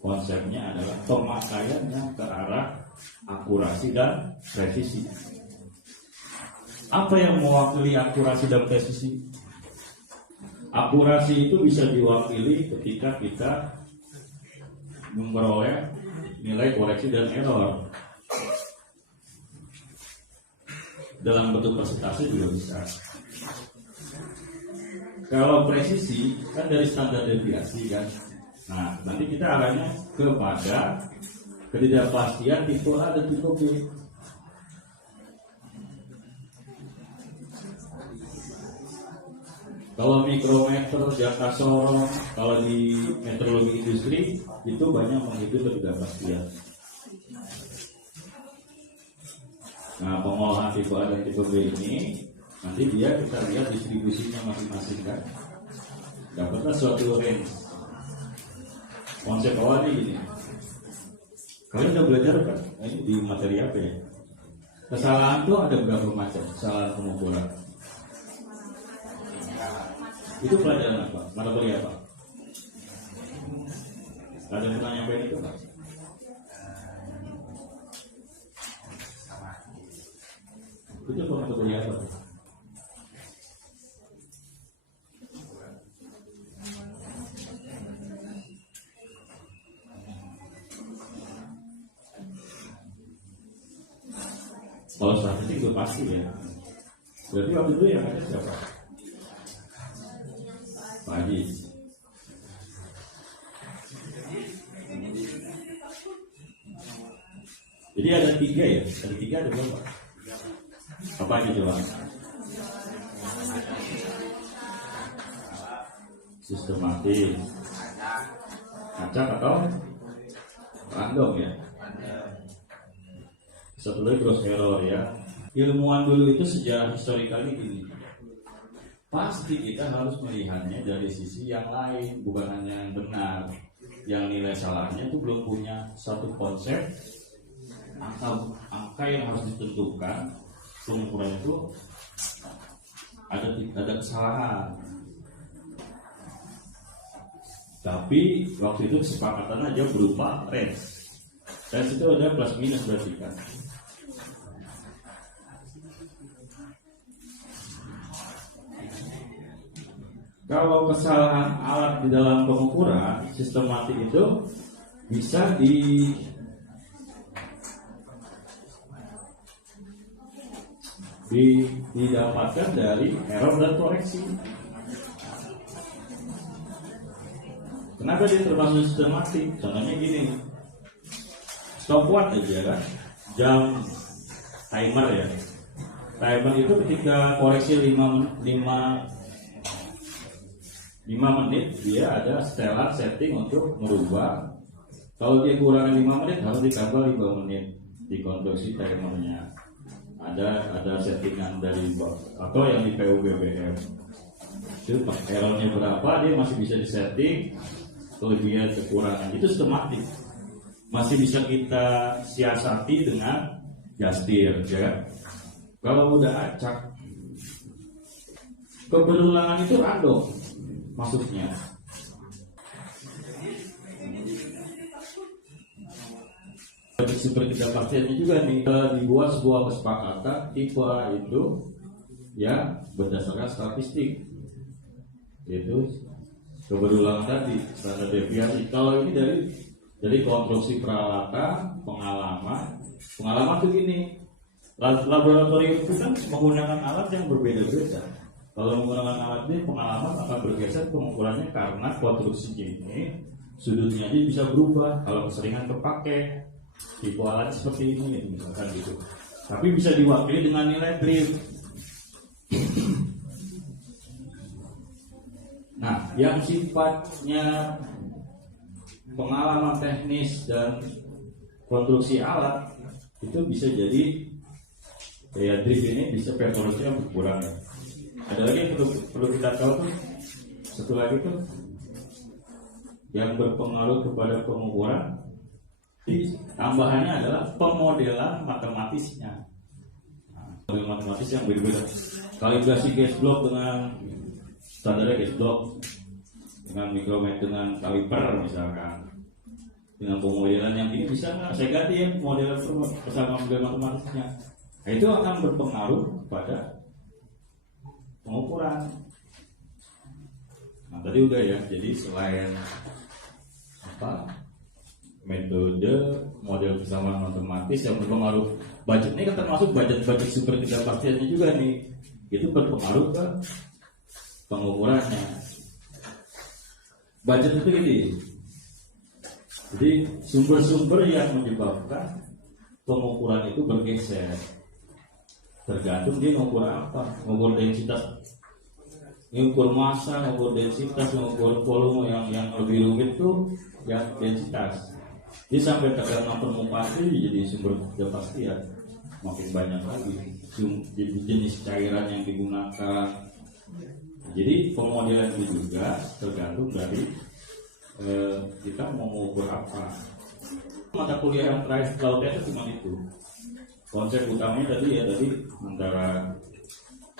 konsepnya adalah pemakaian yang ke arah akurasi dan presisi. Apa yang mewakili akurasi dan presisi? Akurasi itu bisa diwakili ketika kita memperoleh nilai koreksi dan error. Dalam bentuk persentase juga bisa. Kalau presisi kan dari standar deviasi kan. Nah, nanti kita arahnya kepada ketidakpastian tipe A dan tipe B. Kalau mikrometer, jangka sorong, kalau di meteorologi industri itu banyak menghitung ketidakpastian. Nah, pengolahan tipe A dan tipe B ini nanti dia kita lihat distribusinya masing-masing kan. Dapatlah suatu range. Konsep awalnya gini. Kalian udah belajar kan? Ini di materi apa ya? Kesalahan itu ada berapa macam? Kesalahan pengukuran. Itu pelajaran apa? Mata kuliah apa? Ada yang pernah nyampein itu Pak? Itu mata kuliah apa? Kalau statistik itu pasti ya. Berarti waktu itu yang ada siapa? Pak Haji. Jadi ada 3 ya? Ada 3 ada berapa? Apa aja coba? Sistematis, acak atau random ya? Satu lagi cross error ya. Ilmuwan dulu itu sejarah historikali gini. Pasti kita harus melihatnya dari sisi yang lain, bukan hanya yang benar. Yang nilai salahnya itu belum punya satu konsep angka yang harus ditentukan. Pengukuran itu ada kesalahan. Tapi waktu itu kesepakatan aja berupa range. Range itu ada plus minus berarti kan. Kalau kesalahan alat di dalam pengukuran sistematik itu bisa didapatkan dari error dan koreksi. Kenapa dia termasuk sistematik? Contohnya gini, stopwatch aja kan, jam timer ya. Timer itu ketika koreksi 5 menit dia ada setelan setting untuk merubah. Kalau dia kurang 5 menit harus ditambah 5 menit di konstruksi timernya. Ada settingan dari atau yang di PUBBM. Itu errornya berapa dia masih bisa disetting, kelebihan kekurangan itu sistematik. Masih bisa kita siasati dengan justir ya. Kalau udah acak, keberulangan itu random maksudnya. Seperti ketidakpastiannya juga nih, dibuat sebuah kesepakatan tipe A itu ya berdasarkan statistik, yaitu keberulangan tadi, standar deviasi. Kalau ini dari konstruksi peralatan, pengalaman tuh gini. Laboratorium itu kan menggunakan alat yang berbeda-beda. Kalau menggunakan alat ini pengalaman akan bergeser pengukurannya karena konstruksi ini sudutnya aja bisa berubah kalau keseringan kepake. Tipe alat seperti ini misalkan gitu. Tapi bisa diwakili dengan nilai drift. Nah, yang sifatnya pengalaman teknis dan konstruksi alat itu bisa jadi daya drift ini bisa performanya berkurang ya. Ada lagi yang perlu kita tahu tuh, satu lagi tuh yang berpengaruh kepada pengukuran. Tambahannya adalah pemodelan matematisnya. Model matematis yang berbeda. Kalibrasi gas block dengan standarnya gas block, dengan mikrometer dengan kaliper misalkan, dengan pemodelan yang ini bisa nggak saya ganti ya modelan bersama model matematisnya. Nah, itu akan berpengaruh pada pengukuran. Nah tadi udah ya. Jadi selain metode model persamaan matematis yang berpengaruh, budget ini kan termasuk budget super ketidakpastiannya juga nih, itu berpengaruh ke pengukurannya. Budget itu gini, jadi sumber-sumber yang menyebabkan pengukuran itu bergeser tergantung dia mengukur apa, mengukur densitas Ngukur massa, ngukur densitas, ngukur volume yang lebih rumit tuh yang densitas. Jadi sampai tekanan permukaan itu jadi sumber kepastian makin banyak lagi jenis cairan yang digunakan. Jadi pemodelan itu juga tergantung dari kita mau mengukur apa. Mata kuliah yang terakhir kalau itu cuma itu. Konsep utamanya tadi antara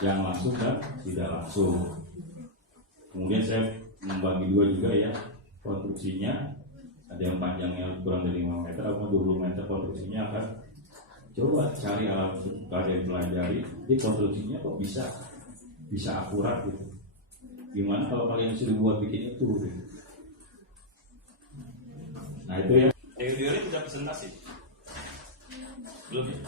yang langsung dan tidak langsung. Kemudian saya membagi dua juga ya konstruksinya. Ada yang panjangnya kurang dari 5 meter atau 20 meter konstruksinya akan coba cari alat karya pelajari. Jadi konstruksinya kok bisa akurat gitu. Gimana kalau kalian sudah buat bikin itu? Gitu. Nah itu ya. Teori sudah presentasi. Belum ya?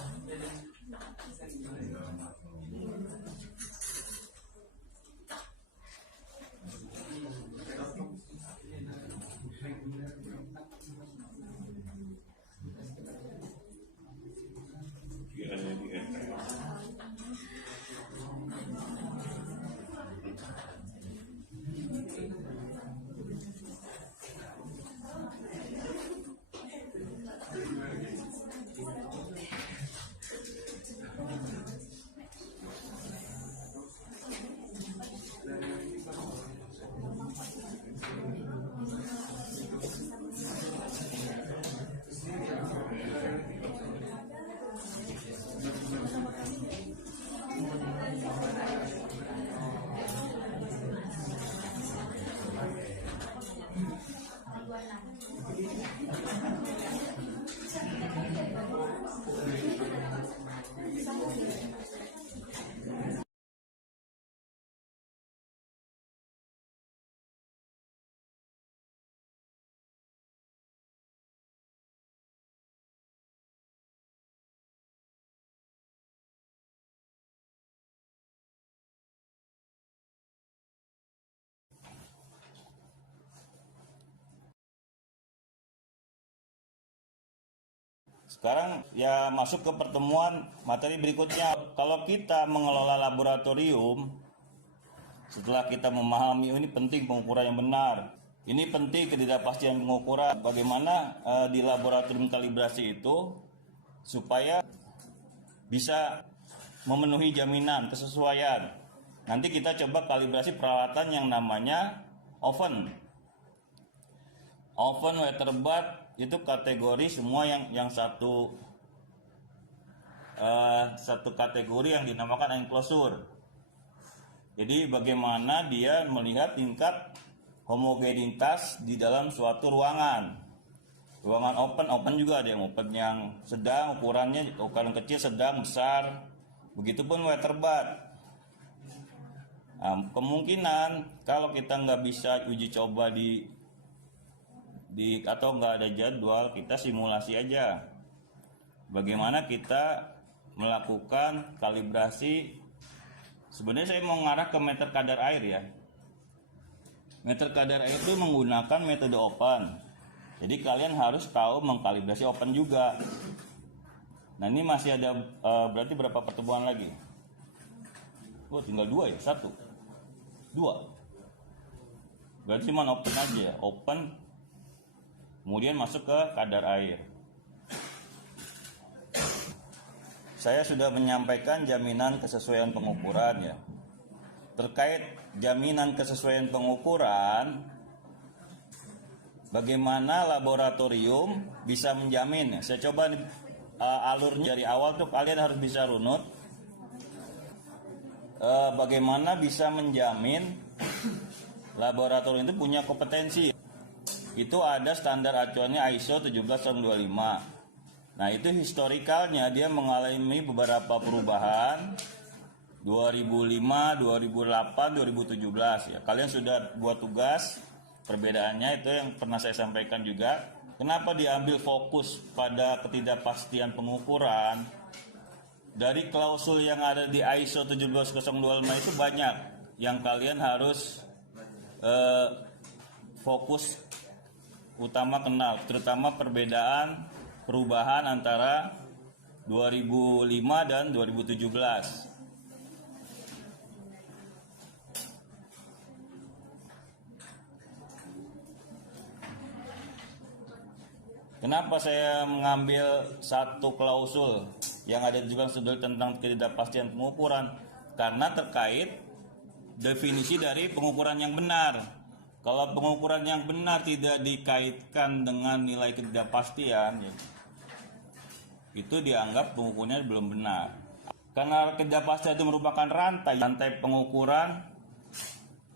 Sekarang ya masuk ke pertemuan materi berikutnya. Kalau kita mengelola laboratorium, setelah kita memahami ini penting pengukuran yang benar. Ini penting ketidakpastian pengukuran. Bagaimana di laboratorium kalibrasi itu supaya bisa memenuhi jaminan kesesuaian. Nanti kita coba kalibrasi peralatan yang namanya oven. Oven, water bath itu kategori semua yang satu kategori yang dinamakan enclosure. Jadi bagaimana dia melihat tingkat homogenitas di dalam suatu ruangan. Ruangan open juga ada yang open yang sedang, ukurannya kecil, sedang, besar. Begitupun water bath. Nah, kemungkinan kalau kita nggak bisa uji coba atau nggak ada jadwal, kita simulasi aja bagaimana kita melakukan kalibrasi. Sebenarnya saya mau ngarah ke meter kadar air ya. Meter kadar air itu menggunakan metode open, jadi kalian harus tahu mengkalibrasi open juga. Nah ini masih ada berarti berapa pertemuan lagi? Oh tinggal 2 ya, 1 2 berarti cuma open aja, open. Kemudian masuk ke kadar air. Saya sudah menyampaikan jaminan kesesuaian pengukuran ya. Terkait jaminan kesesuaian pengukuran, bagaimana laboratorium bisa menjamin? Saya coba alurnya dari awal tuh kalian harus bisa runut. Bagaimana bisa menjamin laboratorium itu punya kompetensi? Itu ada standar acuannya ISO 17025. Nah itu historikalnya dia mengalami beberapa perubahan 2005, 2008, 2017 ya. Kalian sudah buat tugas, perbedaannya itu yang pernah saya sampaikan juga. Kenapa diambil fokus pada ketidakpastian pengukuran? Dari klausul yang ada di ISO 17025 itu banyak yang kalian harus fokus utama kenal, terutama perubahan antara 2005 dan 2017. Kenapa saya mengambil satu klausul yang ada juga studi tentang ketidakpastian pengukuran? Karena terkait definisi dari pengukuran yang benar. Kalau pengukuran yang benar tidak dikaitkan dengan nilai ketidakpastian, ya, itu dianggap pengukurannya belum benar. Karena ketidakpastian itu merupakan rantai pengukuran,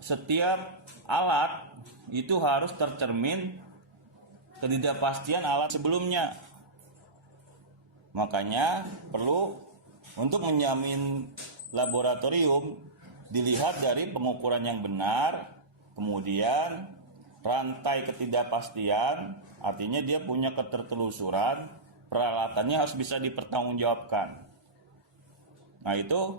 setiap alat itu harus tercermin ketidakpastian alat sebelumnya. Makanya perlu untuk menjamin laboratorium dilihat dari pengukuran yang benar, kemudian rantai ketidakpastian, artinya dia punya ketertelusuran, peralatannya harus bisa dipertanggungjawabkan. Nah itu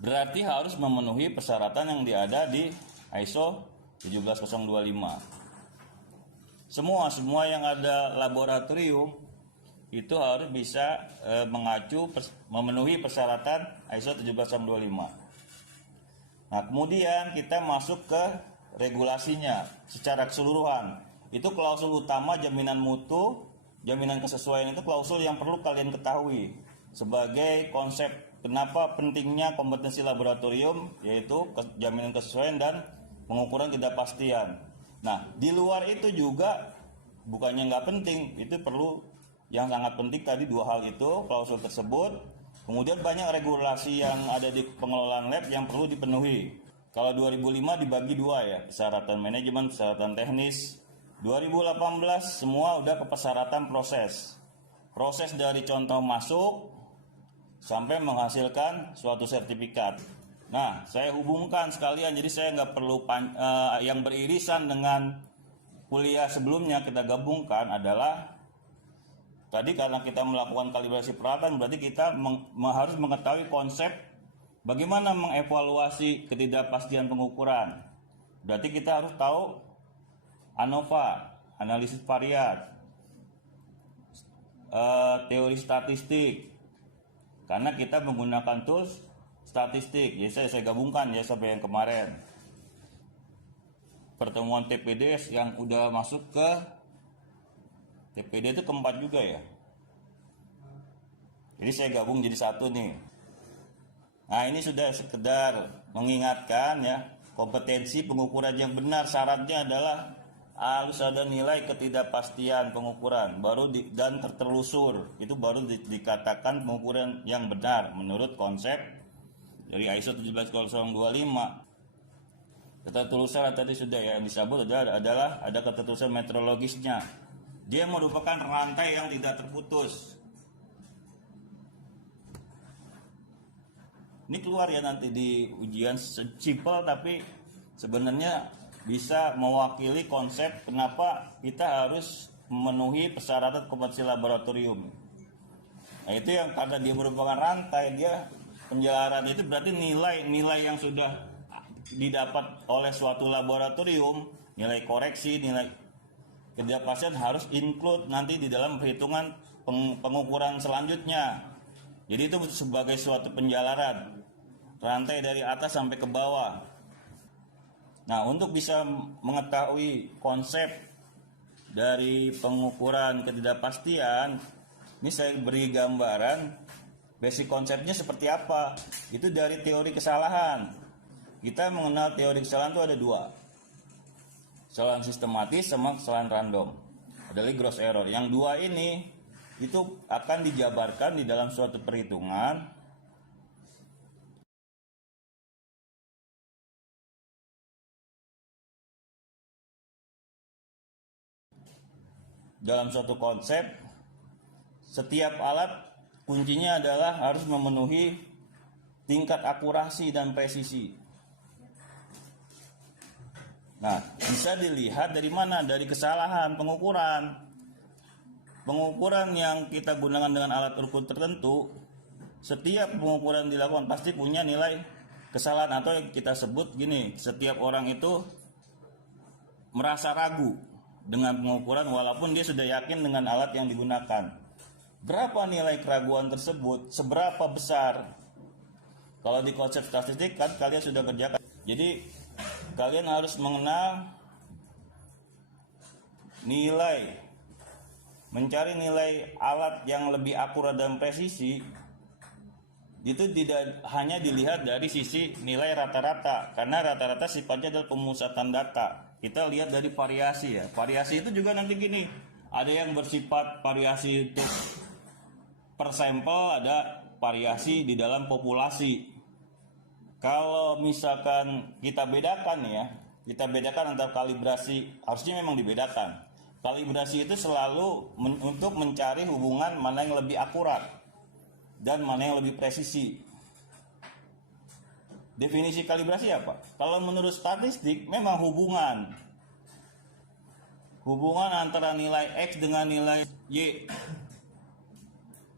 berarti harus memenuhi persyaratan yang ada di ISO 17025. Semua yang ada laboratorium itu harus bisa memenuhi persyaratan ISO 17025. Nah, kemudian kita masuk ke regulasinya secara keseluruhan. Itu klausul utama jaminan mutu, jaminan kesesuaian itu klausul yang perlu kalian ketahui sebagai konsep kenapa pentingnya kompetensi laboratorium, yaitu jaminan kesesuaian dan pengukuran ketidakpastian. Nah, di luar itu juga bukannya nggak penting, itu perlu, yang sangat penting tadi dua hal itu, klausul tersebut. Kemudian banyak regulasi yang ada di pengelolaan lab yang perlu dipenuhi. Kalau 2005 dibagi dua ya, persyaratan manajemen, persyaratan teknis. 2018 semua udah ke persyaratan proses. Proses dari contoh masuk sampai menghasilkan suatu sertifikat. Nah, saya hubungkan sekalian, jadi saya nggak perlu yang beririsan dengan kuliah sebelumnya kita gabungkan adalah tadi karena kita melakukan kalibrasi peralatan berarti kita harus mengetahui konsep bagaimana mengevaluasi ketidakpastian pengukuran. Berarti kita harus tahu ANOVA, analisis variat, teori statistik, karena kita menggunakan tools statistik. Jadi saya gabungkan ya sampai yang kemarin pertemuan TPD yang udah masuk ke TPD itu keempat juga ya. Jadi saya gabung jadi satu nih. Nah, ini sudah sekedar mengingatkan ya, kompetensi pengukuran yang benar syaratnya adalah harus ada nilai ketidakpastian pengukuran dan tertelusur. Itu baru dikatakan pengukuran yang benar menurut konsep dari ISO 17025. Ketertelusuran tadi sudah ya, yang disebut adalah ada ketertelusuran meteorologisnya. Dia merupakan rantai yang tidak terputus. Ini keluar ya nanti di ujian simpel, tapi sebenarnya bisa mewakili konsep kenapa kita harus memenuhi persyaratan kompetensi laboratorium. Nah, itu yang karena dia merupakan rantai, dia penjelaran itu berarti nilai yang sudah didapat oleh suatu laboratorium, nilai koreksi, nilai ketidakpastian harus include nanti di dalam perhitungan pengukuran selanjutnya. Jadi itu sebagai suatu penjalanan rantai dari atas sampai ke bawah. Nah, untuk bisa mengetahui konsep dari pengukuran ketidakpastian, ini saya beri gambaran basic konsepnya seperti apa. Itu dari teori kesalahan. Kita mengenal teori kesalahan itu ada dua. Kesalahan sistematis sama kesalahan random. Ada lagi gross error. Yang dua ini itu akan dijabarkan di dalam suatu perhitungan dalam suatu konsep. Setiap alat kuncinya adalah harus memenuhi tingkat akurasi dan presisi. Nah, bisa dilihat dari mana? Dari kesalahan pengukuran. Pengukuran yang kita gunakan dengan alat ukur tertentu, setiap pengukuran dilakukan pasti punya nilai kesalahan, atau yang kita sebut gini, setiap orang itu merasa ragu dengan pengukuran walaupun dia sudah yakin dengan alat yang digunakan. Berapa nilai keraguan tersebut? Seberapa besar? Kalau di konsep statistik kan kalian sudah kerjakan. Jadi kalian harus mengenal nilai mencari nilai alat yang lebih akurat dan presisi itu tidak hanya dilihat dari sisi nilai rata-rata, karena rata-rata sifatnya adalah pemusatan data. Kita lihat dari variasi ya. Variasi itu juga nanti gini, ada yang bersifat variasi untuk per sampel, ada variasi di dalam populasi. Kalau misalkan kita bedakan ya, kita bedakan antara kalibrasi, harusnya memang dibedakan. Kalibrasi itu selalu untuk mencari hubungan mana yang lebih akurat dan mana yang lebih presisi. Definisi kalibrasi apa? Kalau menurut statistik memang hubungan antara nilai X dengan nilai Y.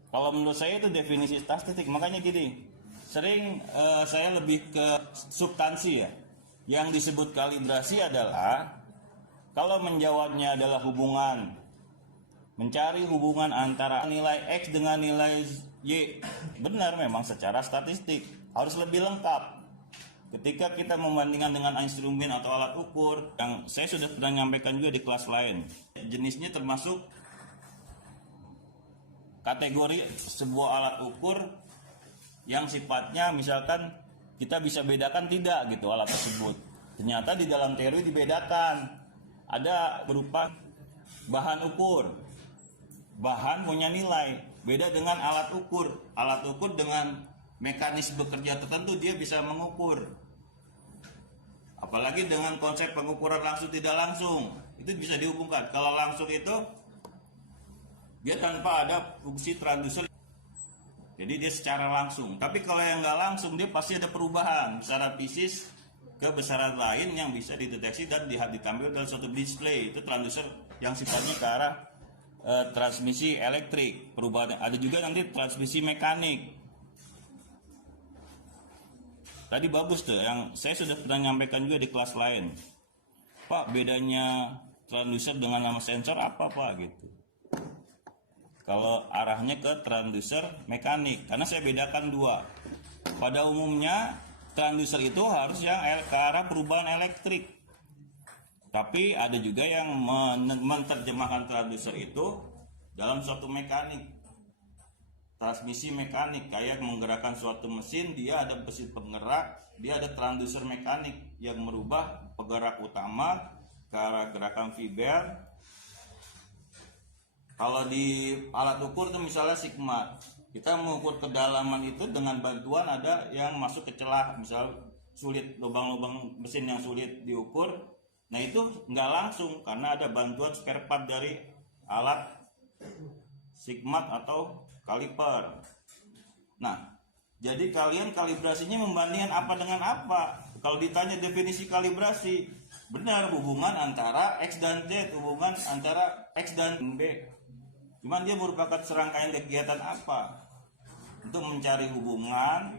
Kalau menurut saya itu definisi statistik. Makanya gini, sering saya lebih ke substansi ya. Yang disebut kalibrasi adalah kalau menjawabnya adalah hubungan, mencari hubungan antara nilai X dengan nilai Y. Benar memang secara statistik harus lebih lengkap. Ketika kita membandingkan dengan instrumen atau alat ukur, yang saya sudah pernah nyampaikan juga di kelas lain, jenisnya termasuk kategori sebuah alat ukur yang sifatnya misalkan kita bisa bedakan tidak gitu alat tersebut. Ternyata di dalam teori dibedakan. Ada berupa bahan ukur. Bahan punya nilai, beda dengan alat ukur. Alat ukur dengan mekanisme bekerja tertentu dia bisa mengukur. Apalagi dengan konsep pengukuran langsung tidak langsung, itu bisa dihubungkan. Kalau langsung itu dia tanpa ada fungsi transducer, jadi dia secara langsung. Tapi kalau yang nggak langsung, dia pasti ada perubahan secara fisis ke besaran lain yang bisa dideteksi dan ditampilkan dalam suatu display. Itu transducer yang sifatnya ke arah transmisi elektrik. Perubahan ada juga nanti transmisi mekanik. Tadi bagus tuh, yang saya sudah pernah nyampaikan juga di kelas lain. Pak, bedanya transducer dengan nama sensor apa Pak gitu? Kalau arahnya ke transducer mekanik, karena saya bedakan dua. Pada umumnya transducer itu harus yang ke arah perubahan elektrik. Tapi ada juga yang menerjemahkan transducer itu dalam suatu mekanik. Transmisi mekanik, kayak menggerakkan suatu mesin, dia ada mesin penggerak, dia ada transducer mekanik yang merubah penggerak utama ke arah gerakan fiber. Kalau di alat ukur itu misalnya sigma, kita mengukur kedalaman itu dengan bantuan ada yang masuk ke celah, misal sulit, lubang-lubang mesin yang sulit diukur. Nah itu nggak langsung karena ada bantuan spare part dari alat sigmat atau kaliper. Nah, jadi kalian kalibrasinya membandingkan apa dengan apa? Kalau ditanya definisi kalibrasi, benar hubungan antara X dan Z, hubungan antara X dan B. Cuman dia merupakan serangkaian kegiatan apa? Untuk mencari hubungan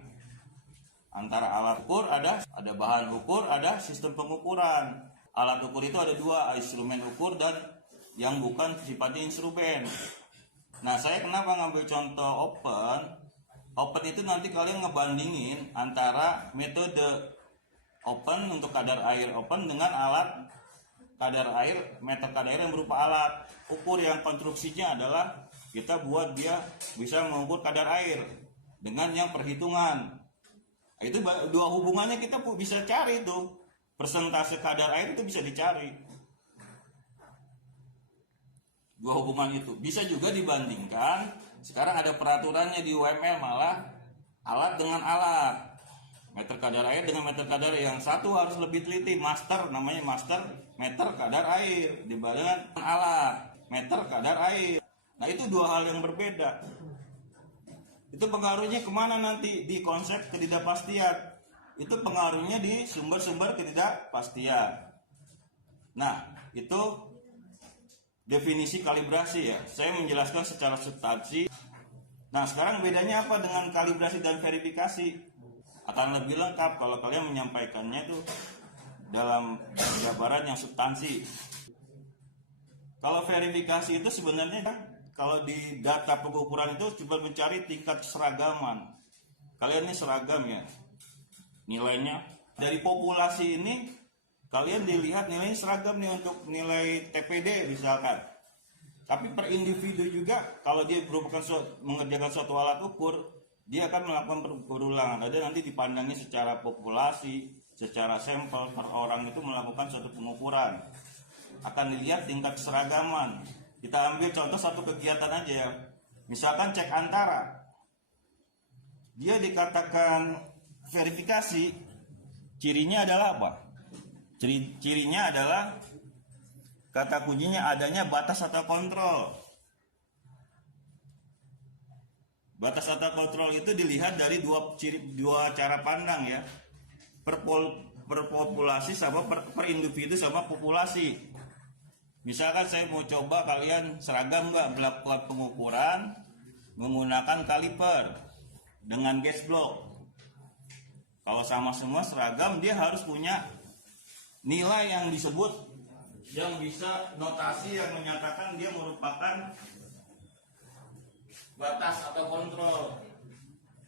antara alat ukur, ada bahan ukur, ada sistem pengukuran. Alat ukur itu ada dua, instrumen ukur dan yang bukan sifatnya instrumen. Nah, saya kenapa ngambil contoh open? Open itu nanti kalian ngebandingin antara metode open untuk kadar air open dengan alat kadar air, meter kadar air yang berupa alat ukur yang konstruksinya adalah kita buat dia bisa mengukur kadar air dengan yang perhitungan. Itu dua hubungannya kita bisa cari tuh. Persentase kadar air itu bisa dicari. Dua hubungan itu bisa juga dibandingkan. Sekarang ada peraturannya di UML, malah alat dengan alat, meter kadar air dengan meter kadar air. Yang satu harus lebih teliti, master, namanya master meter kadar air dibandingkan alat meter kadar air. Nah itu dua hal yang berbeda. Itu pengaruhnya kemana nanti di konsep ketidakpastian. Itu pengaruhnya di sumber-sumber ketidakpastian. Nah itu definisi kalibrasi ya. Saya menjelaskan secara substansi. Nah, sekarang bedanya apa dengan kalibrasi dan verifikasi? Akan lebih lengkap kalau kalian menyampaikannya itu dalam gambaran yang substansi. Kalau verifikasi itu sebenarnya kalau di data pengukuran itu coba mencari tingkat seragaman. Kalian ini seragam ya nilainya. Dari populasi ini kalian dilihat nilainya seragam nih untuk nilai TPD misalkan. Tapi per individu juga, kalau dia mengerjakan suatu alat ukur, dia akan melakukan perulangan. Ada nanti dipandangnya secara populasi, secara sampel per orang itu melakukan suatu pengukuran. Akan dilihat tingkat keseragaman. Kita ambil contoh satu kegiatan aja ya. Misalkan cek antara. Dia dikatakan verifikasi, cirinya adalah apa? Cirinya adalah kata kuncinya adanya batas atau kontrol. Batas atau kontrol itu dilihat dari dua cara pandang ya. Per populasi sama per individu sama populasi. Misalkan saya mau coba kalian seragam nggak melakukan pengukuran menggunakan kaliper dengan gas block. Kalau sama semua seragam, dia harus punya nilai yang disebut, yang bisa notasi yang menyatakan dia merupakan batas atau kontrol.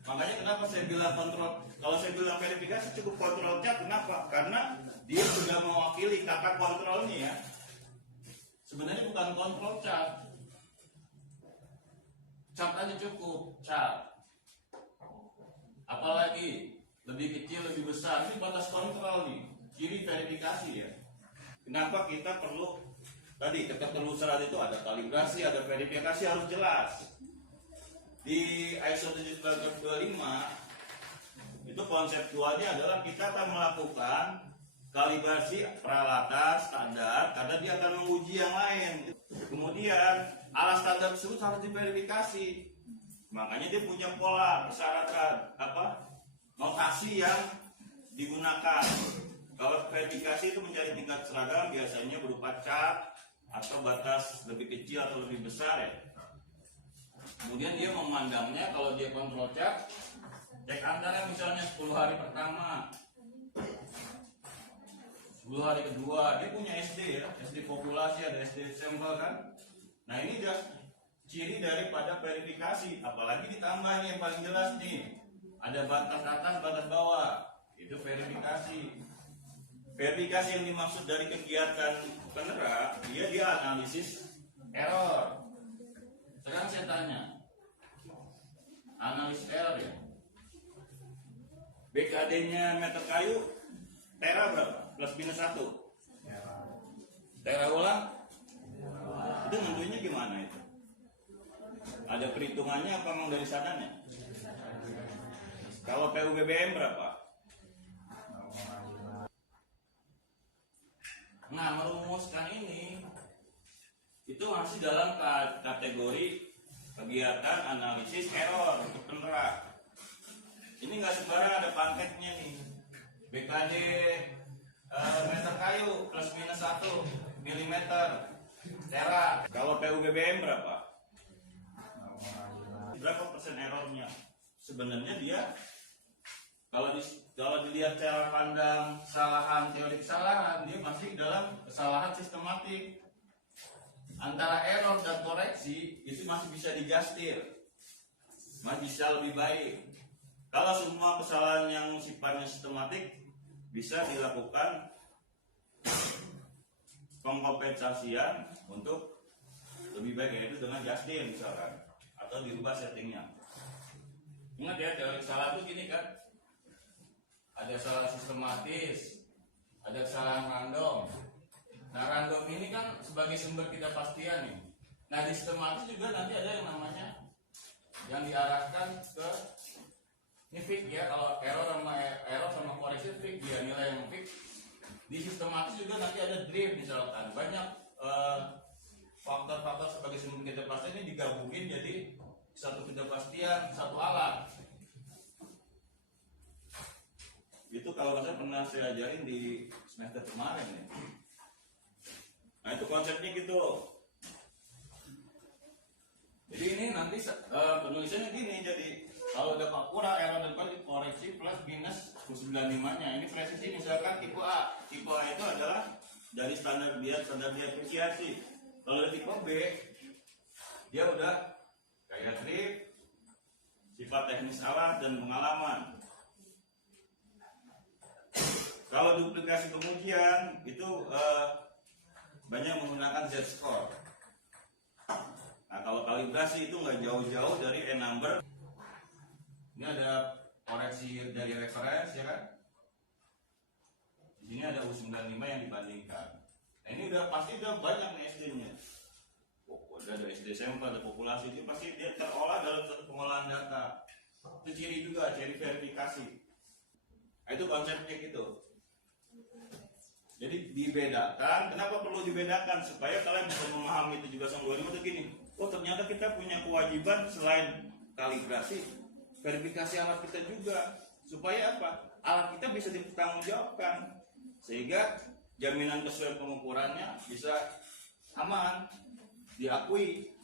Makanya kenapa saya bilang kontrol? Kalau saya bilang verifikasi cukup kontrol cat, kenapa? Karena dia sudah mewakili kata kontrolnya ya. Sebenarnya bukan kontrol cat. Cat aja cukup, cat. Apalagi lebih kecil, lebih besar, ini batas kontrol nih, ciri verifikasi ya. Kenapa kita perlu tadi ketelusuran itu ada kalibrasi, ada verifikasi, harus jelas. Di ISO 17025 itu konseptualnya adalah kita akan melakukan kalibrasi peralatan standar karena dia akan menguji yang lain. Kemudian alat standar tersebut harus diverifikasi. Makanya dia punya pola persyaratan notasi yang digunakan. Kalau verifikasi itu mencari tingkat seragam biasanya berupa cat atau batas lebih kecil atau lebih besar ya. Kemudian dia memandangnya kalau dia kontrol cat, cek antara misalnya 10 hari pertama, 10 hari kedua, dia punya SD ya, SD populasi, ada SD sampel kan. Nah ini dia ciri daripada verifikasi, apalagi ditambah nih yang paling jelas nih, ada batas atas, batas bawah, itu verifikasi. Verifikasi yang dimaksud dari kegiatan penerap, dia analisis error. Sekarang saya tanya, analisis error ya, BKD-nya meter kayu, tera berapa? Plus minus 1 tera ulang, itu nentuinnya gimana itu? Ada perhitungannya apa memang dari sananya? Kalau PUBBM berapa? Nah, merumuskan ini itu masih dalam kategori kegiatan analisis error untuk penerap. Ini nggak sembarang, ada panketnya nih. BKD meter kayu plus minus 1 mm tera. Kalau PUBBM berapa? Berapa persen errornya? Sebenarnya dia kalau dilihat cara pandang kesalahan, teori kesalahan, dia masih dalam kesalahan sistematik. Antara error dan koreksi itu masih bisa dijustir, masih bisa lebih baik. Kalau semua kesalahan yang sifatnya sistematik bisa dilakukan pengkompensasian untuk lebih baik, yaitu dengan justir misalkan, atau dirubah settingnya. Ingat ya, teori kesalahan itu gini kan, ada kesalahan sistematis, ada kesalahan random. Nah, random ini kan sebagai sumber ketidakpastian nih. Nah, di sistematis juga nanti ada yang namanya yang diarahkan ke ini fix ya. Kalau error sama koreksi fix, dia nilai yang fix. Di sistematis juga nanti ada drift misalkan. Banyak faktor-faktor sebagai sumber ketidakpastian ini digabungin jadi satu ketidakpastian, satu alat. Itu kalau saya pernah saya ajarin di semester kemarin ya. Nah itu konsepnya gitu. Jadi ini nanti penulisannya gini, jadi kalau ada faktura error dan koreksi plus minus 95-nya. Ini presisi misalkan tipe A. Tipe A itu adalah dari standar diapresiasi. Kalau tipe B dia udah kayak drift, sifat teknis alat dan pengalaman. Kalau duplikasi pengujian itu banyak menggunakan Z-score. Nah, kalau kalibrasi itu nggak jauh-jauh dari N-number. Ini ada koreksi dari referensi, ya kan? Di sini ada U95 yang dibandingkan. Nah, ini udah pasti udah banyak nih SD-nya. Ada SD sampel, ada populasi, itu pasti dia terolah dalam satu pengolahan data. Itu ciri juga, ciri verifikasi. Nah, itu konsepnya gitu. Jadi dibedakan, kenapa perlu dibedakan? Supaya kalian bisa memahami 1725 itu gini. Oh, ternyata kita punya kewajiban selain kalibrasi, verifikasi alat kita juga. Supaya apa? Alat kita bisa dipertanggungjawabkan. Sehingga jaminan kesesuaian pengukurannya bisa aman, diakui